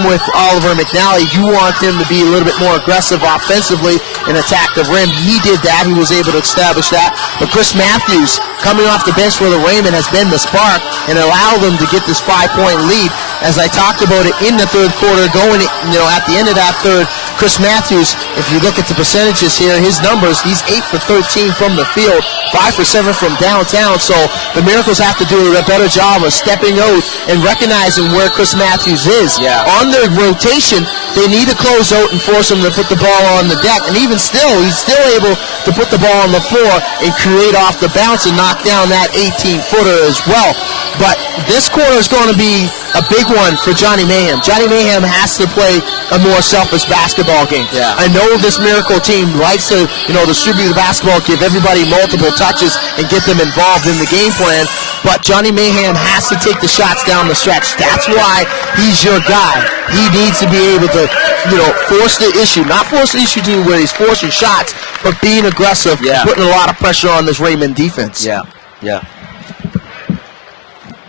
with Oliver McNally. You want him to be a little bit more aggressive offensively and attack the rim. He did that. He was able to establish that. But Chris Matthews, coming off the bench for the Raymond, has been the spark and allowed them to get this 5-point lead. As I talked about it in the third quarter, going at the end of that third, Chris Matthews, if you look at the percentages here, his numbers, he's 8 for 13 from the field, 5 for 7 from downtown. So the Miracles have to do a better job of stepping out and recognizing where Chris Matthews is. On their rotation, they need to close out and force him to put the ball on the deck. And even still, he's still able to put the ball on the floor and create off the bounce and knock down that 18-footer as well. But this quarter is going to be a big one for Johnny Mayhem. Johnny Mayhem has to play a more selfish basketball game. I know this Miracle team likes to, distribute the basketball, give everybody multiple touches, and get them involved in the game plan. But Johnny Mayhem has to take the shots down the stretch. That's why he's your guy. He needs to be able to, force the issue. Not force the issue to where he's forcing shots, but being aggressive, putting a lot of pressure on this Raymond defense. I'm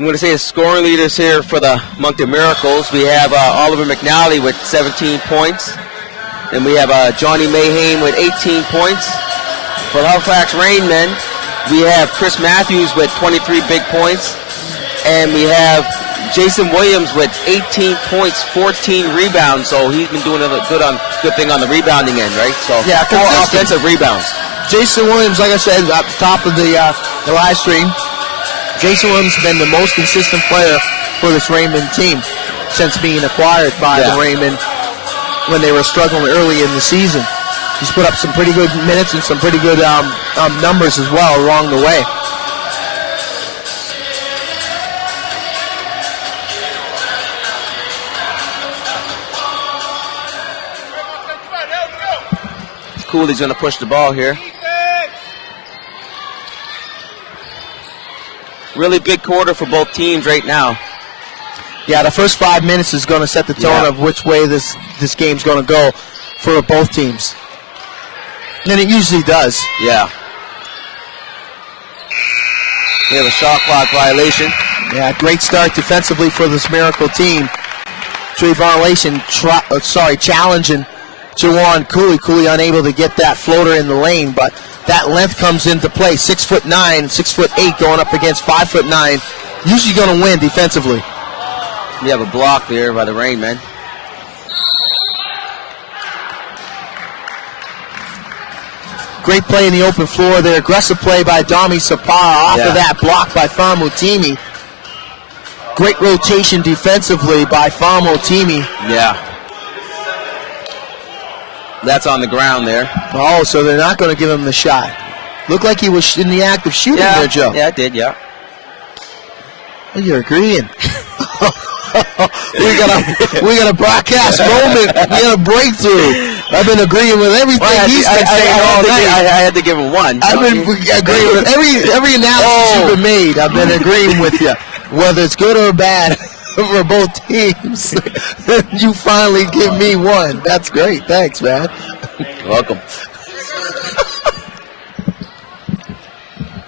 going to say the scoring leaders here for the Moncton Miracles. We have Oliver McNally with 17 points. And we have Johnny Mayhem with 18 points. For the Halifax Rainmen, we have Chris Matthews with 23 big points. And we have Jason Williams with 18 points, 14 rebounds. So he's been doing a good thing on the rebounding end, right? So 4 offensive rebounds. Jason Williams, like I said, at the top of the live stream, Jason Williams has been the most consistent player for this Raymond team since being acquired by the Raymond when they were struggling early in the season. He's put up some pretty good minutes and some pretty good numbers as well along the way. Cooley's going to push the ball here. Really big quarter for both teams right now. Yeah, the first 5 minutes is going to set the tone of which way this game's going to go for both teams. And it usually does. Yeah. We have a shot clock violation. Yeah, great start defensively for this Miracle team. Trayvon Lation challenging Jawan Cooley. Cooley unable to get that floater in the lane, but that length comes into play. 6'9", 6'8", going up against 5'9". Usually going to win defensively. We have a block there by the Rainmen. Great play in the open floor there. Aggressive play by Dami Sapara. Off of that, block by Famutimi. Great rotation defensively by Famutimi. Yeah. That's on the ground there. Oh, so they're not going to give him the shot. Looked like he was in the act of shooting there, Joe. Yeah, it did, yeah. Well, you're agreeing. we got a broadcast moment. We got a breakthrough. I've been agreeing with everything he's been saying all night. I had to give him one. I've been agreeing with every analysis you've been made. I've been agreeing with you, whether it's good or bad for both teams. You finally give me one. That's great. Thanks, man. Welcome.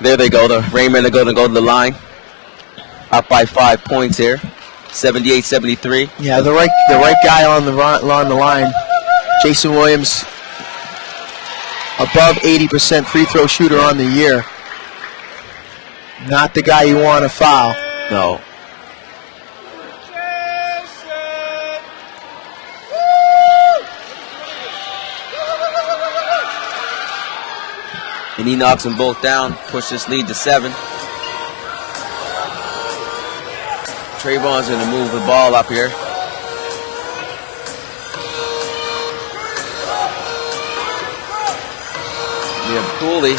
There they go. The Rainmen are going to go to the line. Up by 5 points here. 78-73. Yeah, the right guy on the line. Jason Williams, above 80% free throw shooter on the year. Not the guy you want to foul. No. And he knocks them both down, push this lead to 7. Trayvon's going to move the ball up here. We have Cooley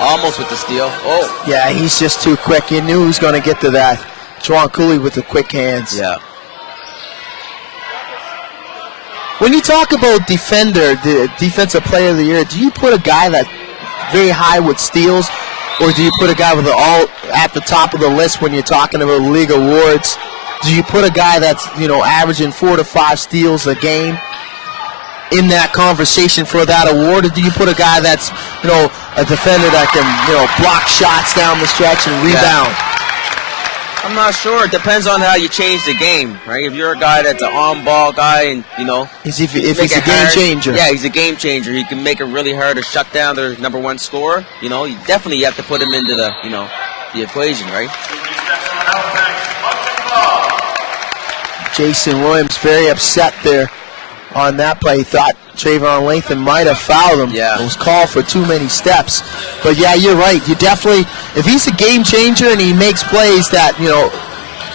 almost with the steal. Oh. Yeah, he's just too quick. You knew he was going to get to that. Juwan Cooley with the quick hands. Yeah. When you talk about defender, the defensive player of the year, do you put a guy that very high with steals, or do you put a guy with all at the top of the list when you're talking about league awards? Do you put a guy that's averaging 4 to 5 steals a game? in that conversation for that award, or do you put a guy that's, a defender that can, block shots down the stretch and rebound? Yeah. I'm not sure. It depends on how you change the game, right? If you're a guy that's an on-ball guy and, if he's a game changer. Yeah, he's a game changer. He can make it really hard to shut down their number one scorer. You definitely have to put him into the, the equation, right? Jason Williams very upset there on that play. He thought Trayvon Lathan might have fouled him. Yeah. It was called for too many steps. But yeah, you're right. You definitely, if he's a game changer and he makes plays that,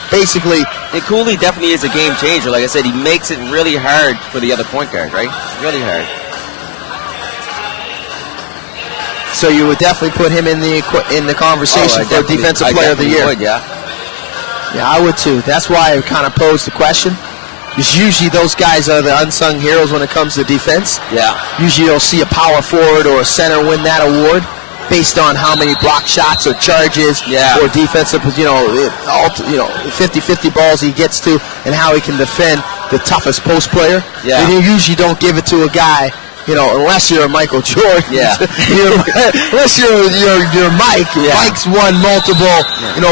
basically. And Cooley definitely is a game changer. Like I said, he makes it really hard for the other point guard, right? Really hard. So you would definitely put him in the conversation for Defensive Player of the Year. Would, yeah. Yeah, I would too. That's why I kind of posed the question. Because usually those guys are the unsung heroes when it comes to defense. Yeah. Usually you'll see a power forward or a center win that award based on how many block shots or charges or defensive, 50-50 balls he gets to and how he can defend the toughest post player. Yeah. And you usually don't give it to a guy, unless you're a Michael Jordan. Yeah. Unless you're Mike. Yeah. Mike's won multiple,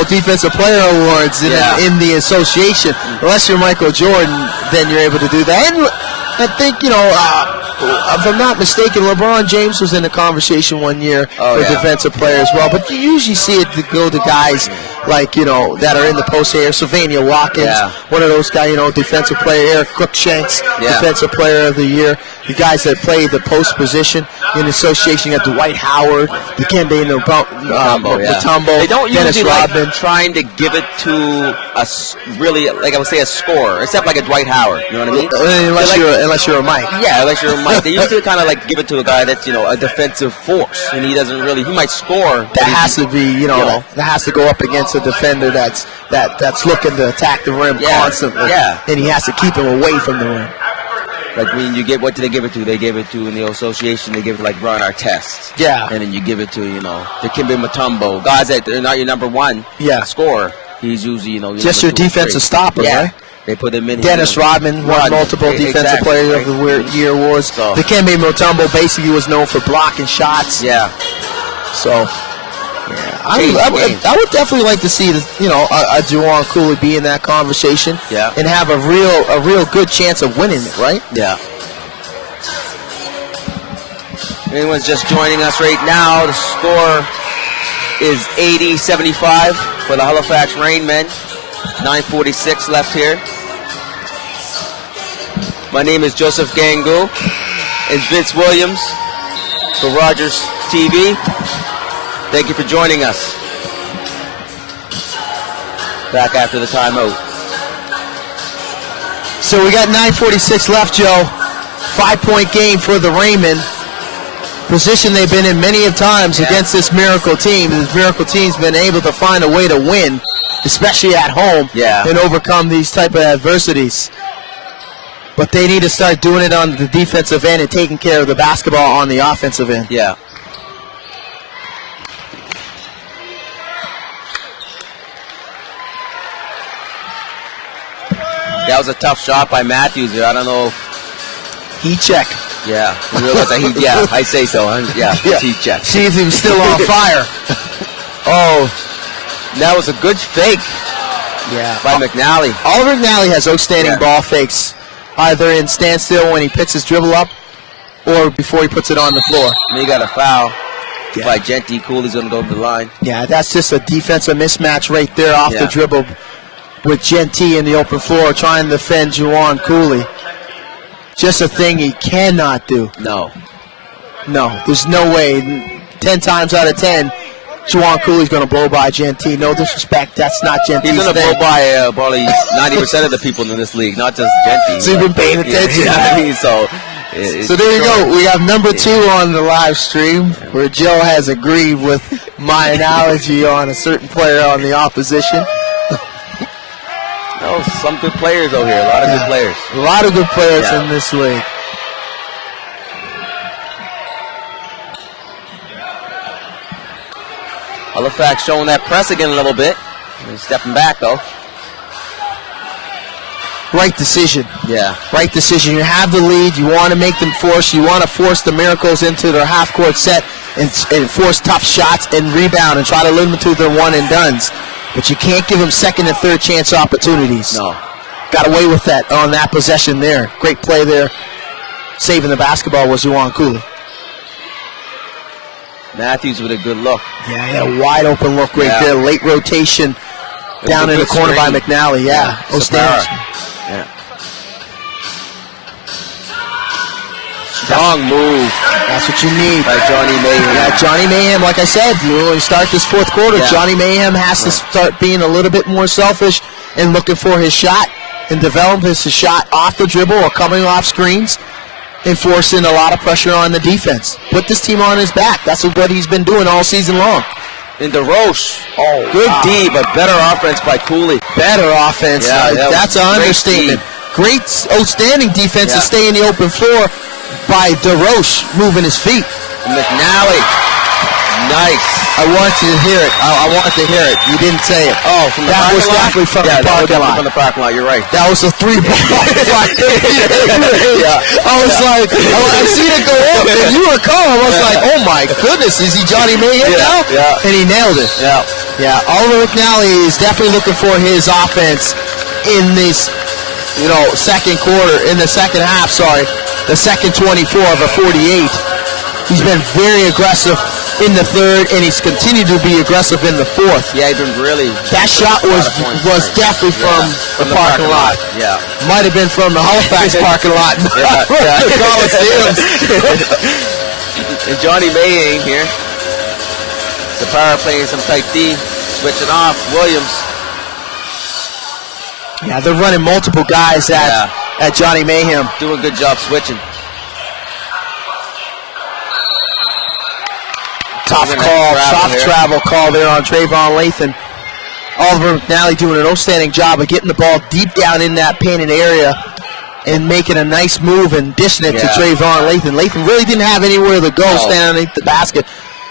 defensive player awards in the association. Unless you're Michael Jordan, then you're able to do that. And I think, if I'm not mistaken, LeBron James was in the conversation one year for defensive player as well. But you usually see it to go to guys like, that are in the post here. Sylvania Watkins, one of those guys, defensive player. Eric Crookshanks, defensive player of the year. The guys that play the post position in association, you got Dwight Howard, Dikembe Mutombo, They don't Dennis usually Rodman. like trying to give it to a really, like I would say, a scorer, except like a Dwight Howard. You know what I mean? Unless you're a Mike. Yeah, unless you're a Mike. They usually kind of like give it to a guy that's, a defensive force, and he might score. That has to be, that has to go up against a defender that's looking to attack the rim constantly. Yeah. And he has to keep him away from the rim. Like when you get, what do they give it to? They give it to, in the association, they give it to like Ron Artest. Yeah. And then you give it to, Dikembe Mutombo. Guys that they're not your number one scorer. He's usually, just your defensive stopper, right? They put him in. Dennis Rodman won multiple Defensive Player of the Year awards. So. Dikembe Mutombo basically was known for blocking shots. Yeah. So, I would definitely like to see a Juwan Cooley be in that conversation. Yeah. And have a real good chance of winning it, right? Yeah. Anyone's just joining us right now, the score is 80-75 for the Halifax Rainmen. 9:46 left here. My name is Joseph Gangu. It's Vince Williams for Rogers TV. Thank you for joining us. Back after the timeout. So we got 9:46 left, Joe. 5-point game for the Rainmen. Position they've been in many of times against this Miracle team. This Miracle team's been able to find a way to win, especially at home, and overcome these type of adversities. But they need to start doing it on the defensive end and taking care of the basketball on the offensive end. Yeah. That was a tough shot by Matthews there. I don't know if heat check. Yeah, you realize that I say so. Yeah, heat check. See if he was still on fire. Oh, that was a good fake. Yeah, by McNally. Oliver McNally has outstanding ball fakes, either in standstill when he picks his dribble up, or before he puts it on the floor. And he got a foul by Genty. Cooley's going to go to the line. Yeah, that's just a defensive mismatch right there off the dribble with Genty in the open floor trying to defend Juwan Cooley. Just a thing he cannot do. No, there's no way. 10 times out of 10, Juwan Cooley's going to blow by Genty. No disrespect, that's not Genty's He's going to blow by probably 90% of the people in this league, not just Genty. So you've been paying attention. So there you go. We have number 2 on the live stream, where Joe has agreed with my analogy on a certain player on the opposition. Oh, some good players over here. A lot of good players. A lot of good players in this league. Halifax showing that press again a little bit. He's stepping back, though. right decision. Yeah. Right decision. You have the lead. You want to make them force. You want to force the Miracles into their half-court set and force tough shots and rebound and try to limit them to their one-and-dones. But you can't give them second and third chance opportunities. No. Got away with that on that possession there. Great play there. Saving the basketball was Juwan Cooley. Matthews with a good look. Yeah, he had a wide open look right there. Late rotation down in the corner by McNally. Yeah. Sapara. Yeah. Strong move. That's what you need. By Johnny Mayhem. Yeah, Johnny Mayhem, like I said, when you start this fourth quarter, Johnny Mayhem has to start being a little bit more selfish and looking for his shot and develop his shot off the dribble or coming off screens, enforcing a lot of pressure on the defense. Put this team on his back. That's what he's been doing all season long. In DeRoche. Good D, but better offense by Cooley. Better offense. Yeah, that's an understatement. Great, outstanding defense to stay in the open floor by DeRoche moving his feet. McNally. Nice. I want you to hear it. I want to hear it. You didn't say it. Oh, from the that parking was lot? definitely from the parking lot. From the parking lot, you're right. That was a 3-ball. I was like, I seen it go up, and you were calm. I was like, oh my goodness, is he Johnny Mayhem now? Yeah. And he nailed it. Yeah. Yeah, Oliver McNally is definitely looking for his offense in this, second quarter, in the second half, the second 24 of a 48. He's been very aggressive in the third, and he's continued to be aggressive in the fourth. Yeah, he's been really. That shot was definitely from the parking lot. Yeah. Might have been from the Halifax parking lot. And Johnny Mayhem here. Sapara playing some tight D, switching off. Williams. Yeah, they're running multiple guys at Johnny Mayhem. Doing a good job switching. Tough travel call there on Trayvon Lathan. Oliver McNally doing an outstanding job of getting the ball deep down in that painted area and making a nice move and dishing it to Trayvon Lathan. Lathan really didn't have anywhere to go standing underneath the basket,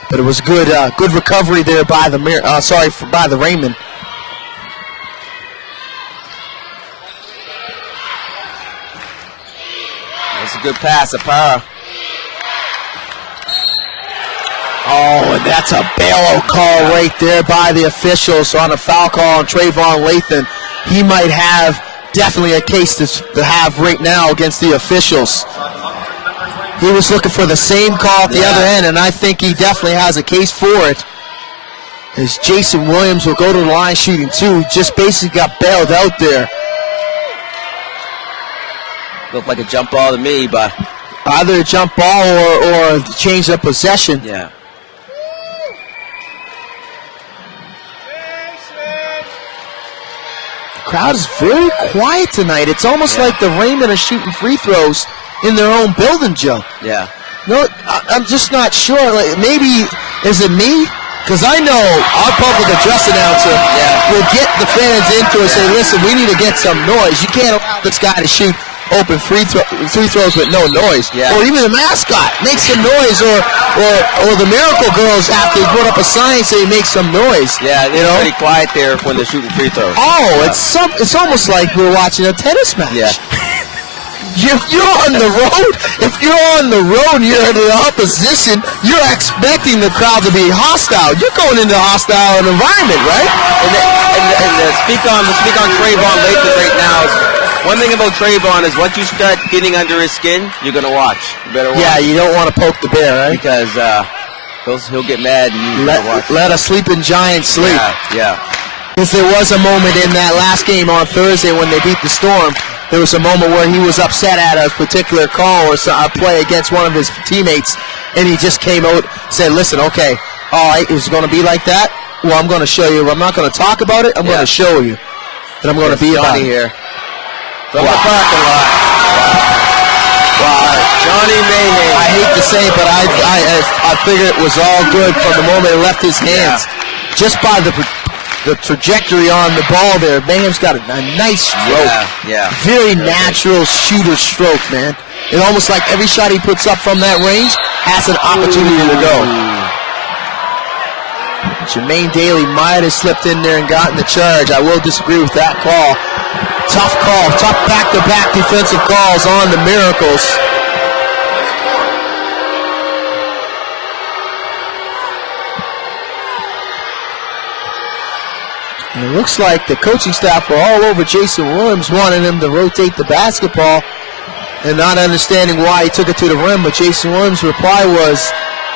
but it was good recovery there by the Rainmen. That's a good pass, Sapara. Oh, and that's a bailout call right there by the officials on a foul call on Trayvon Lathan. He might have definitely a case to have right now against the officials. He was looking for the same call at the other end, and I think he definitely has a case for it. As Jason Williams will go to the line shooting two, just basically got bailed out there. Looked like a jump ball to me, but either a jump ball or change of possession. Yeah. Crowd is very quiet tonight. It's almost like the Rainmen are shooting free throws in their own building, Joe. Yeah. No, I'm just not sure. Like, maybe, is it me? Because I know our public address announcer will get the fans into it and say, listen, we need to get some noise. You can't allow this guy to shoot open free throws with no noise. Yeah. Or even the mascot make some noise, or the Miracle Girls have to put up a sign saying make some noise. Yeah, they're pretty quiet there when they're shooting free throws. Oh, it's almost like we're watching a tennis match. Yeah. If you're on the road and you're in the opposition, you're expecting the crowd to be hostile. You're going into a hostile environment, right? And speak on Trayvon Lathan right now. One thing about Trayvon is once you start getting under his skin, you're going to watch. You better watch. Yeah, you don't want to poke the bear, right? Because he'll get mad and you watch. Let a sleeping giant sleep. Yeah. Because there was a moment in that last game on Thursday when they beat the Storm. There was a moment where he was upset at a particular call or a play against one of his teammates, and he just came out and said, listen, okay, all right, it's going to be like that? Well, I'm going to show you. I'm not going to talk about it. I'm going to show you. And I'm going to be about it. Here. From the parking lot. Wow. Johnny Mayhem. I hate to say it, but I figured it was all good from the moment it left his hands. Just by the trajectory on the ball there, Mayhem's got a nice stroke. Yeah. Very natural shooter stroke, man. It's almost like every shot he puts up from that range has an opportunity to go. Jermaine Daly might have slipped in there and gotten the charge. I will disagree with that call. Tough call, tough back-to-back defensive calls on the Miracles. And it looks like the coaching staff were all over Jason Williams, wanting him to rotate the basketball and not understanding why he took it to the rim. But Jason Williams' reply was,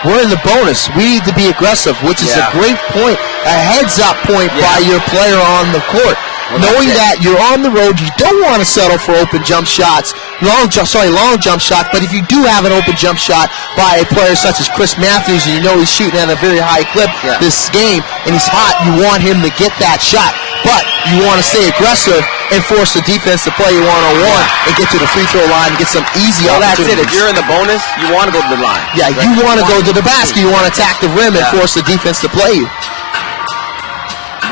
we're in the bonus. We need to be aggressive, which is a great point, a heads-up point by your player on the court. Knowing that you're on the road, you don't want to settle for open jump shots, long jump shots, but if you do have an open jump shot by a player such as Chris Matthews, and you know he's shooting at a very high clip this game, and he's hot, you want him to get that shot. But you want to stay aggressive and force the defense to play you one-on-one and get to the free throw line and get some easy opportunities. That's it. If you're in the bonus, you want to go to the line. Yeah, you want to go to the basket. You want to attack the rim and force the defense to play you.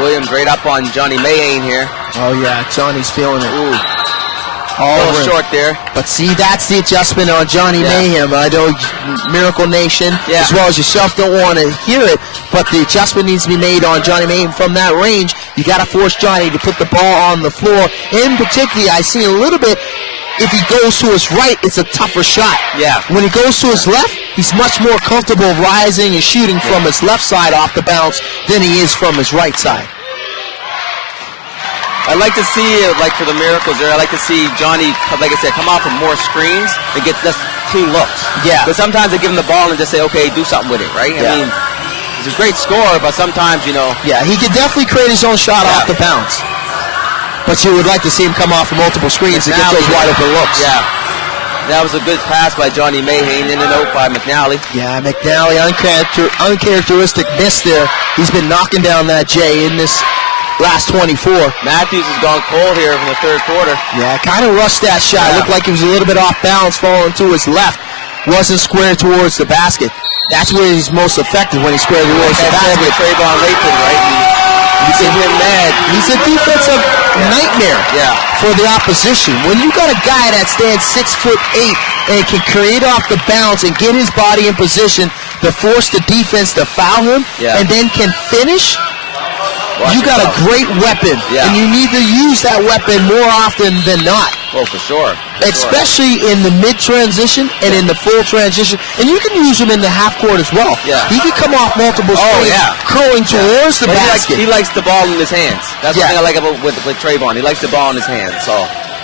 Williams right up on Johnny Mayane here. Oh, yeah, Johnny's feeling it. Ooh. A little short there. But see, that's the adjustment on Johnny Mayhem. I know Miracle Nation, as well as yourself, don't want to hear it, but the adjustment needs to be made on Johnny Mayhem from that range. You got to force Johnny to put the ball on the floor. In particular, I see a little bit, if he goes to his right, it's a tougher shot. Yeah. When he goes to his left, he's much more comfortable rising and shooting from his left side off the bounce than he is from his right side. I'd like to see, like for the Miracles there, I'd like to see Johnny, like I said, come out for more screens and get just clean looks. Yeah. But sometimes they give him the ball and just say, okay, do something with it, right? I mean, he's a great scorer, but sometimes, you know. Yeah, he could definitely create his own shot off the bounce. But you would like to see him come off for multiple screens to get those wide open looks. Yeah. That was a good pass by Johnny Mayhane, in and out by McNally. Yeah, McNally, uncharacteristic miss there. He's been knocking down that J in this last 24. Matthews has gone cold here from the third quarter. Yeah, kind of rushed that shot. Looked like he was a little bit off balance, falling to his left. Wasn't square towards the basket. That's where he's most effective, when he's square towards the basket. Trayvon Layton, right? He's him mad. He's a defensive nightmare for the opposition. When you got a guy that stands 6'8" and can create off the bounce and get his body in position to force the defense to foul him, and then can finish, you got a great weapon, and you need to use that weapon more often than not. Oh, for sure. Especially in the mid-transition and in the full transition. And you can use him in the half-court as well. Yeah. He can come off multiple screens, curling towards the basket. He likes the ball in his hands. That's one thing I like about with Trayvon. He likes the ball in his hands.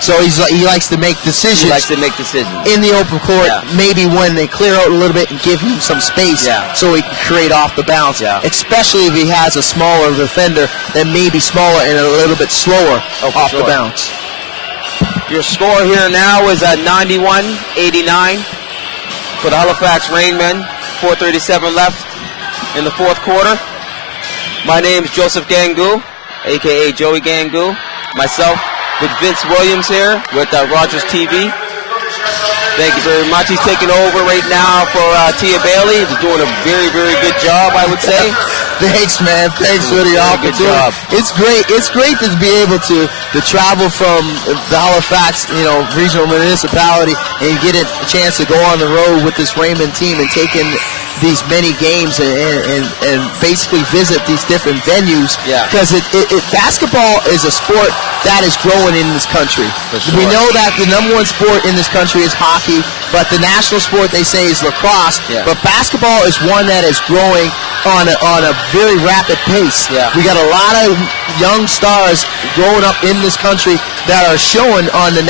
So he likes to make decisions. He likes to make decisions in the open court. Maybe when they clear out a little bit and give him some space, so he can create off the bounce. Especially if he has a smaller defender that may be smaller and a little bit slower off the bounce. Your score here now is at 91-89 for the Halifax Rainmen. 4:37 left in the fourth quarter. My name is Joseph Gangu, a.k.a. Joey Gangu. Myself with Vince Williams here with Rogers TV. Thank you very much. He's taking over right now for Tia Bailey. He's doing a very, very good job, I would say. Thanks, man. Thanks for the opportunity. It's great. It's great to be able to travel from the Halifax, regional municipality and get a chance to go on the road with this Raymond team and take in these many games and basically visit these different venues. Because basketball is a sport that is growing in this country. We know that the number one sport in this country is hockey, but the national sport, they say, is lacrosse. But basketball is one that is growing on a very rapid pace. We got a lot of young stars growing up in this country that are showing on the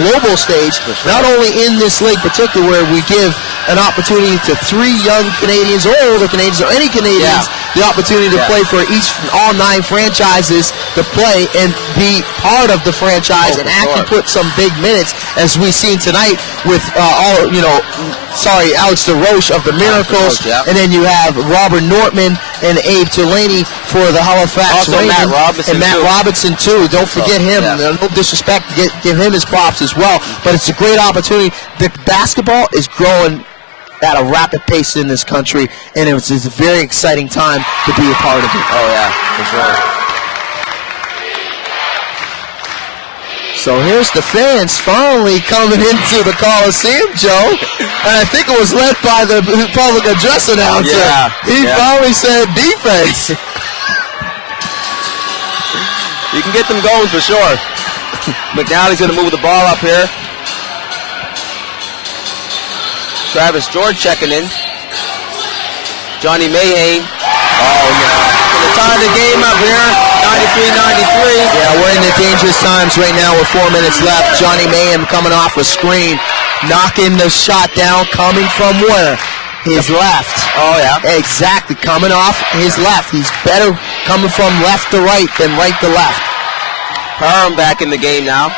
global stage. Not only in this league particular, where we give an opportunity to 3 young Canadians or older Canadians or any Canadians the opportunity to play for all 9 franchises to play and be part of the franchise and actually put some big minutes, as we've seen tonight with Alex DeRoche of the Miracles, and then you have Robert Nortman and Abe Tulaney for the Halifax Rainmen, and Matt Robinson too. Don't forget him. No disrespect, give him his props as well. But it's a great opportunity. The basketball is growing at a rapid pace in this country, and it's a very exciting time to be a part of it. Oh yeah, for sure. So here's the fans finally coming into the Coliseum, Joe. And I think it was led by the public address announcer. Yeah, He finally said defense. You can get them going for sure. McNally's going to move the ball up here. Travis George checking in. Johnny Mayhane. Oh, no. Going to tie the game up here. 93-93. Yeah, we're in the dangerous times right now with 4 minutes left. Johnny Mayhem coming off a screen, knocking the shot down, coming from where? His left. Oh, yeah. Exactly, coming off his left. He's better coming from left to right than right to left. Parham back in the game now.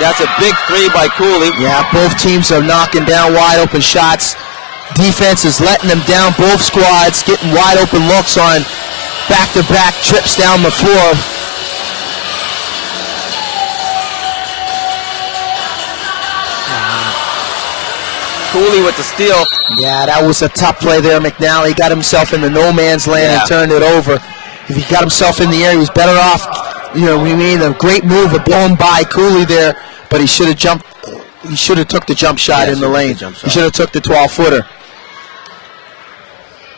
That's a big three by Cooley. Yeah, both teams are knocking down wide open shots. Defense is letting them down, both squads getting wide open looks on back-to-back trips down the floor. Cooley with the steal. Yeah, that was a tough play there. McNally got himself in the no man's land and turned it over. If he got himself in the air, he was better off. You know, we made a great move of blowing by Cooley there, but he should have jumped. He should have took the jump shot in the lane. He should have took the 12-footer.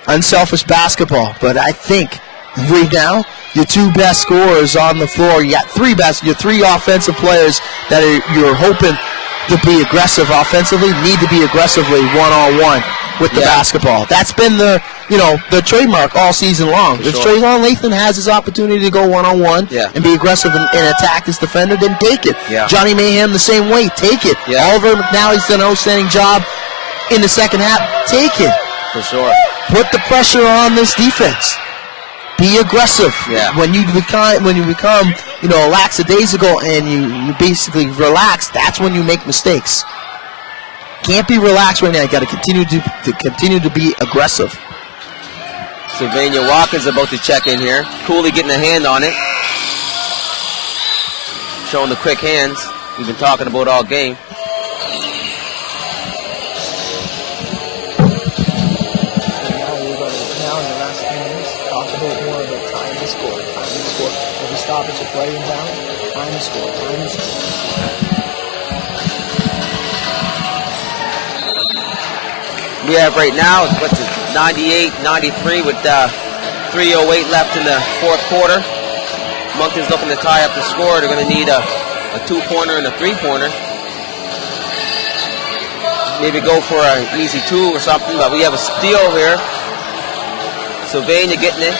Unselfish basketball, but I think right now your two best scorers on the floor. You got your three offensive players that you're hoping to be aggressive offensively, need to be aggressively one-on-one with the basketball. That's been the trademark all season long. If Traylon Lathan has his opportunity to go one-on-one and be aggressive and attack this defender, then take it. Yeah. Johnny Mayhem the same way, take it. Yeah. Oliver McNally's done an outstanding job in the second half, take it. For sure. Put the pressure on this defense. Be aggressive. Yeah. When you become, lackadaisical and you basically relax, that's when you make mistakes. Can't be relaxed right now. You got to continue to be aggressive. Sylvania Watkins about to check in here. Cooley getting a hand on it. Showing the quick hands we've been talking about all game. We have right now, 98-93 with 3:08 left in the fourth quarter. Moncton's looking to tie up the score. They're going to need a two-pointer and a three-pointer. Maybe go for an easy two or something, but we have a steal here. Sylvania getting it.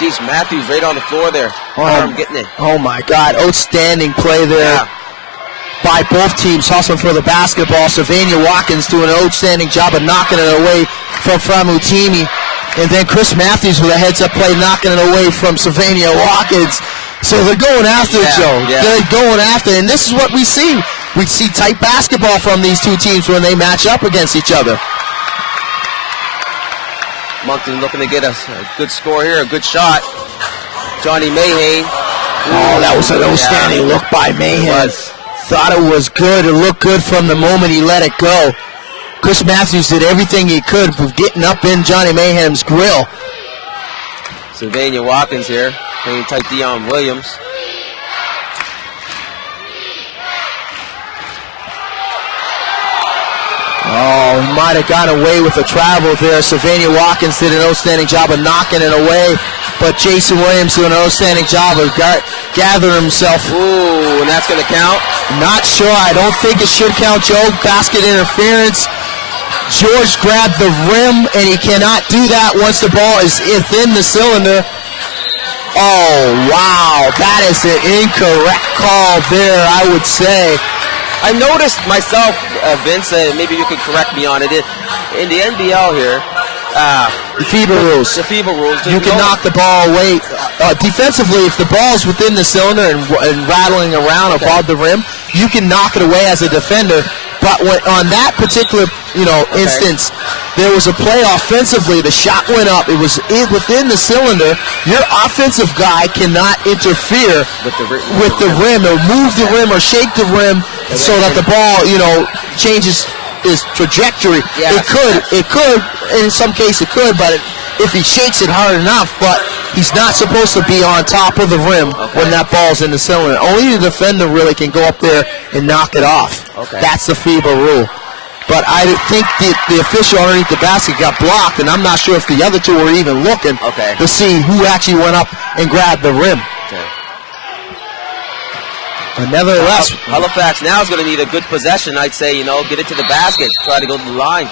Geez, Matthews right on the floor there. Getting it. Oh my God, outstanding play there by both teams hustling for the basketball. Sylvania Watkins doing an outstanding job of knocking it away from Framutimi. And then Chris Matthews with a heads-up play knocking it away from Sylvania Watkins. So they're going after it, Joe. Yeah. They're going after it. And this is what we see. We see tight basketball from these two teams when they match up against each other. Moncton looking to get a good score here, a good shot. Johnny Mayhane. Oh, that was an outstanding look by Mayhem. Thought it was good. It looked good from the moment he let it go. Chris Matthews did everything he could for getting up in Johnny Mayhem's grill. Sylvania Watkins here, playing tight Dion Williams. Oh, he might have got away with a travel there. Sylvania Watkins did an outstanding job of knocking it away, but Jason Williams doing an outstanding job of gathering himself. Ooh, and that's going to count? Not sure. I don't think it should count, Joe. Basket interference. George grabbed the rim, and he cannot do that once the ball is within the cylinder. Oh, wow. That is an incorrect call there, I would say. I noticed myself, Vince, maybe you could correct me on it. In the NBL here, the FIBA rules. The FIBA rules. You can knock the ball away. Defensively, if the ball is within the cylinder and rattling around above the rim, you can knock it away as a defender. But on that particular, instance, there was a play offensively. The shot went up. It was within the cylinder. Your offensive guy cannot interfere with the rim or move the rim or shake the rim so that the ball, changes his trajectory. Yes. It could. In some cases, it could. But if he shakes it hard enough, but He's not supposed to be on top of the rim when that ball's in the cylinder. Only the defender really can go up there and knock it off. Okay. That's the FIBA rule. But I think the official underneath the basket got blocked, and I'm not sure if the other two were even looking to see who actually went up and grabbed the rim. Okay. But nevertheless, Halifax now is going to need a good possession, I'd say, get it to the basket, try to go to the line.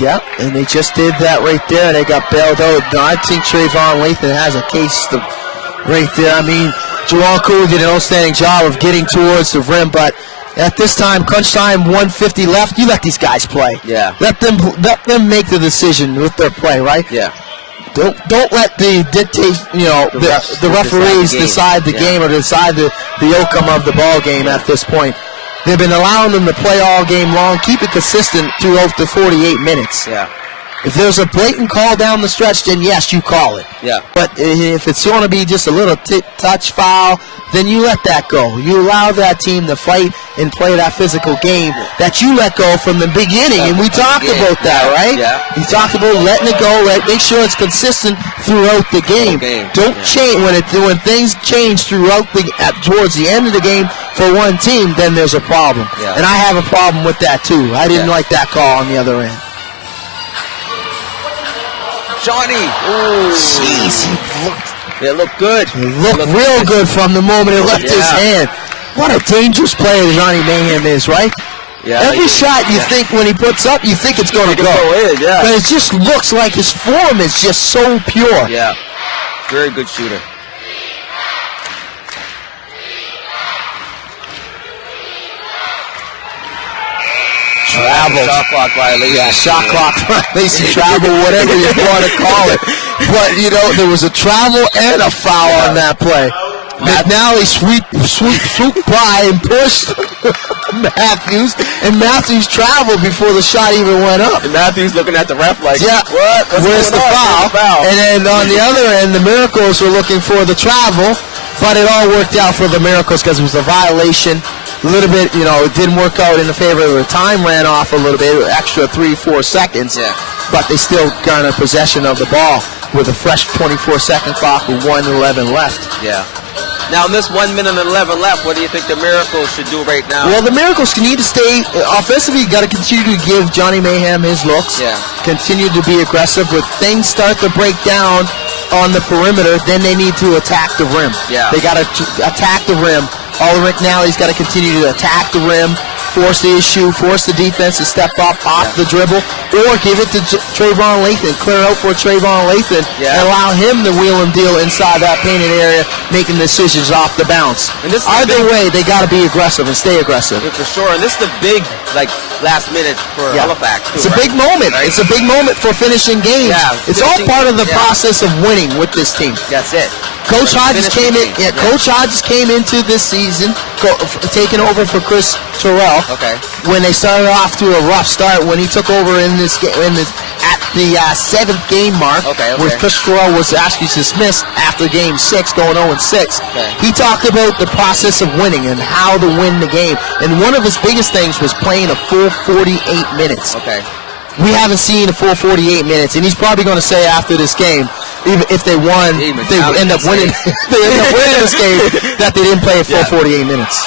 yeah, and they just did that right there, and they got bailed out. I think Trayvon Lathan has a case right there. I mean, Jawan Cooley did an outstanding job of getting towards the rim, but at this time, crunch time, 1:50 left. You let these guys play. Yeah. Let them make the decision with their play, right? Yeah. Don't let the dictate. The referees decide the game or decide the outcome of the ball game at this point. They've been allowing them to play all game long. Keep it consistent throughout the 48 minutes. Yeah. If there's a blatant call down the stretch, then yes, you call it. Yeah. But if it's going to be just a little touch foul, then you let that go. You allow that team to fight and play that physical game that you let go from the beginning. And we talked about that, right? Yeah. We talked about letting it go. Make sure it's consistent throughout the game. Don't change when things change throughout towards the end of the game for one team. Then there's a problem. Yeah. And I have a problem with that too. I didn't like that call on the other end. Johnny. Jeez, It looked good. It looked real good from the moment it left his hand. What a dangerous player Johnny Mayhem is, right? Yeah. Every shot you think when he puts up, you think it's going to go. Yeah. But it just looks like his form is just so pure. Yeah. Very good shooter. Travel. Shot clock violation. Yeah, shot clock violation, travel, whatever you want to call it. But, there was a travel and a foul on that play. McNally swooped by and pushed Matthews, and Matthews traveled before the shot even went up. And Matthews looking at the ref like, what? Where's the foul? And then on the other end, the Miracles were looking for the travel, but it all worked out for the Miracles because it was a violation. A little bit, it didn't work out in the favor of the time, ran off a little bit, extra 3-4 seconds, but they still garnered possession of the ball with a fresh 24-second clock with 1:11 left. Yeah. Now, in this 1 minute and 11 left, what do you think the Miracles should do right now? Well, the Miracles need to stay offensively. You got to continue to give Johnny Mayhem his looks. Yeah. Continue to be aggressive. When things start to break down on the perimeter, then they need to attack the rim. Yeah. They got to attack the rim. Oliver McNally's got to continue to attack the rim, force the issue, force the defense to step up off the dribble, or give it to Trayvon Lathan, clear out for Trayvon Lathan, and allow him to wheel and deal inside that painted area, making decisions off the bounce. And this either way, they got to be aggressive and stay aggressive. Yeah, for sure. And this is the big, last minute for Halifax, too. It's a big moment. Right? It's a big moment for finishing games. Yeah, it's all part of the process of winning with this team. That's it. Coach Hodges came in. Coach Hodges came into this season, taking over for Chris Terrell. Okay. When they started off to a rough start, when he took over at the 7th game mark, where Chris Terrell was actually dismissed after Game 6, going 0-6. Okay. He talked about the process of winning and how to win the game. And one of his biggest things was playing a full 48 minutes. Okay. We haven't seen a full 48 minutes, and he's probably going to say after this game, even if they won, they end up winning. They end up winning this game that they didn't play a full 48 minutes.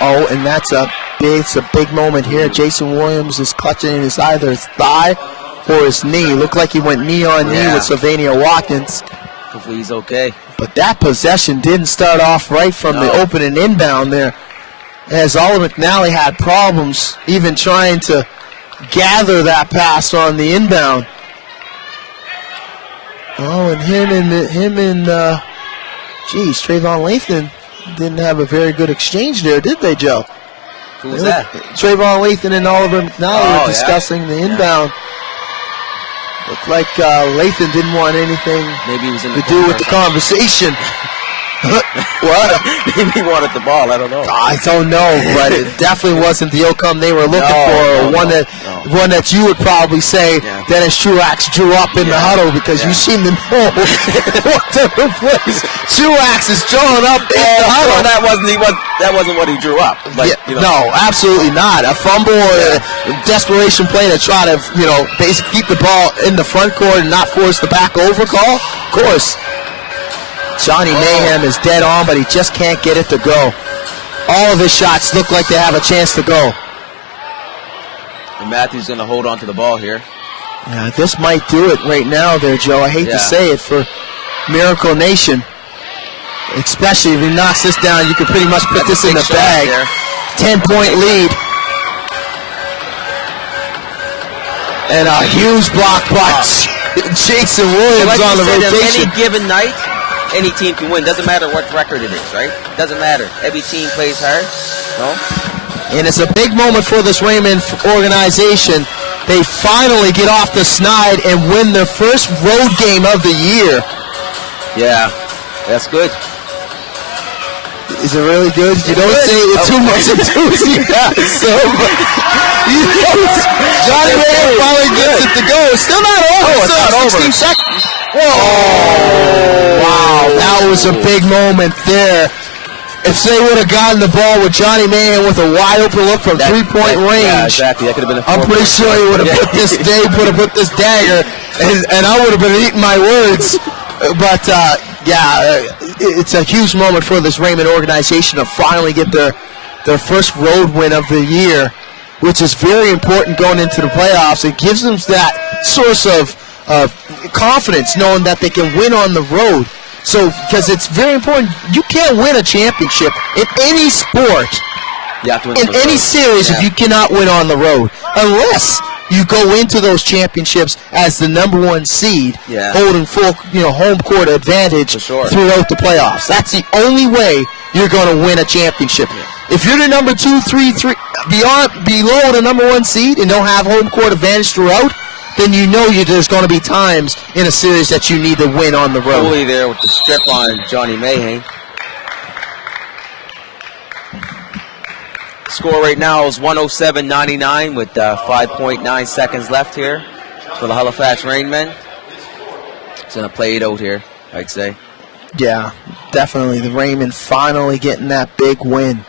Oh, and it's a big moment here. Jason Williams is clutching in either his thigh or his knee. Looked like he went knee on knee with Sylvania Watkins. Hopefully he's okay. But that possession didn't start off right from the opening inbound there, as Oliver McNally had problems even trying to gather that pass on the inbound. Oh, and Trayvon Lathan didn't have a very good exchange there, did they, Joe? Who was that? Trayvon Lathan and Oliver McNally were discussing the inbound. Looked like Lathan didn't want anything to do with the conversation. What? Maybe he wanted the ball. I don't know. I don't know, but it definitely wasn't the outcome they were looking for. One that you would probably say Dennis Truax drew up in the huddle because you seem to know what to replace. Truax is drawn up in the huddle. That wasn't what he drew up. But, No, absolutely not. A fumble or a desperation play to try to basically keep the ball in the front court and not force the back over call. Of course. Johnny Mayhem is dead on, but he just can't get it to go. All of his shots look like they have a chance to go. And Matthews going to hold on to the ball here. Yeah, this might do it right now there, Joe. I hate to say it for Miracle Nation. Especially if he knocks this down, you can pretty much put this in the bag. 10-point lead. And a huge block by Jason Williams on the rotation. Any given night, any team can win. Doesn't matter what record it is, right? Doesn't matter. Every team plays hard. No? And it's a big moment for this Rainmen organization. They finally get off the snide and win their first road game of the year. Yeah, that's good. Is it really good? You don't say it too much enthusiasm. Johnny Mayhem finally gets it to go. It's still not over. Oh, it's not over. 16 seconds. Whoa. Wow, that was a big moment there. If they would have gotten the ball with Johnny Mayhem with a wide open look from three-point range, yeah, exactly. That could have been I'm pretty sure he would have put this dagger, and I would have been eating my words. But it's a huge moment for this Rainmen organization to finally get their first road win of the year, which is very important going into the playoffs. It gives them that source of confidence, knowing that they can win on the road. So, because it's very important, you can't win a championship in any sport, in any series, if you cannot win on the road, unless you go into those championships as the number one seed, holding full, home court advantage throughout the playoffs. That's the only way you're going to win a championship. If you're the number 2, 3, below the number one seed and don't have home court advantage throughout, then there's going to be times in a series that you need to win on the road. Totally there with the strip on Johnny Mayhem. Score right now is 107-99 with 5.9 seconds left here for the Halifax Rainmen. It's going to play it out here, I'd say. Yeah, definitely. The Rainmen finally getting that big win.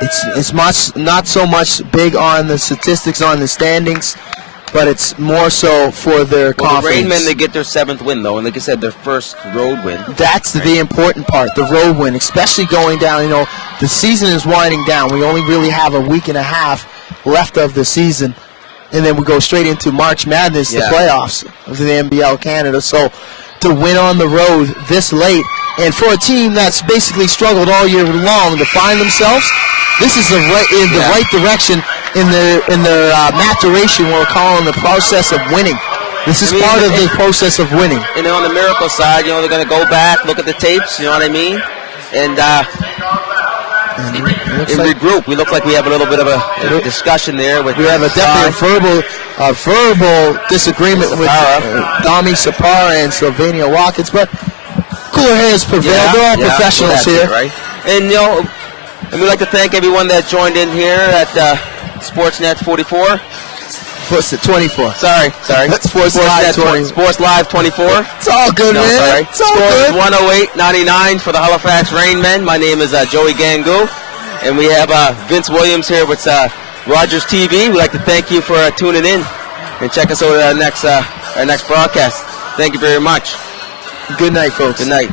It's not so much big on the statistics, on the standings, but it's more so for their confidence. The Rainmen, they get their 7th win, though, and like I said, their first road win. That's the important part, the road win, especially going down. The season is winding down. We only really have a week and a half left of the season, and then we go straight into March Madness, the playoffs of the NBL Canada. So to win on the road this late, and for a team that's basically struggled all year long to find themselves, this is the right direction in their maturation. We're calling the process of winning. This is part of the process of winning. And on the Miracle side, they're going to go back, look at the tapes. You know what I mean? And regroup. We look like we have a little bit of a discussion there. We have definitely a verbal disagreement with Dami Sapara and Sylvania Watkins, but cooler heads prevail. They're all professionals here, right? And we'd like to thank everyone that joined in here at Sportsnet 44. Sportsnet 24. Sorry. Sports Live 24. It's all good, man. It's all good. 108.99 for the Halifax Rainmen. My name is Joey Gangu, and we have Vince Williams here with Rogers TV. We'd like to thank you for tuning in and check us out at our next broadcast. Thank you very much. Good night, folks. Good night.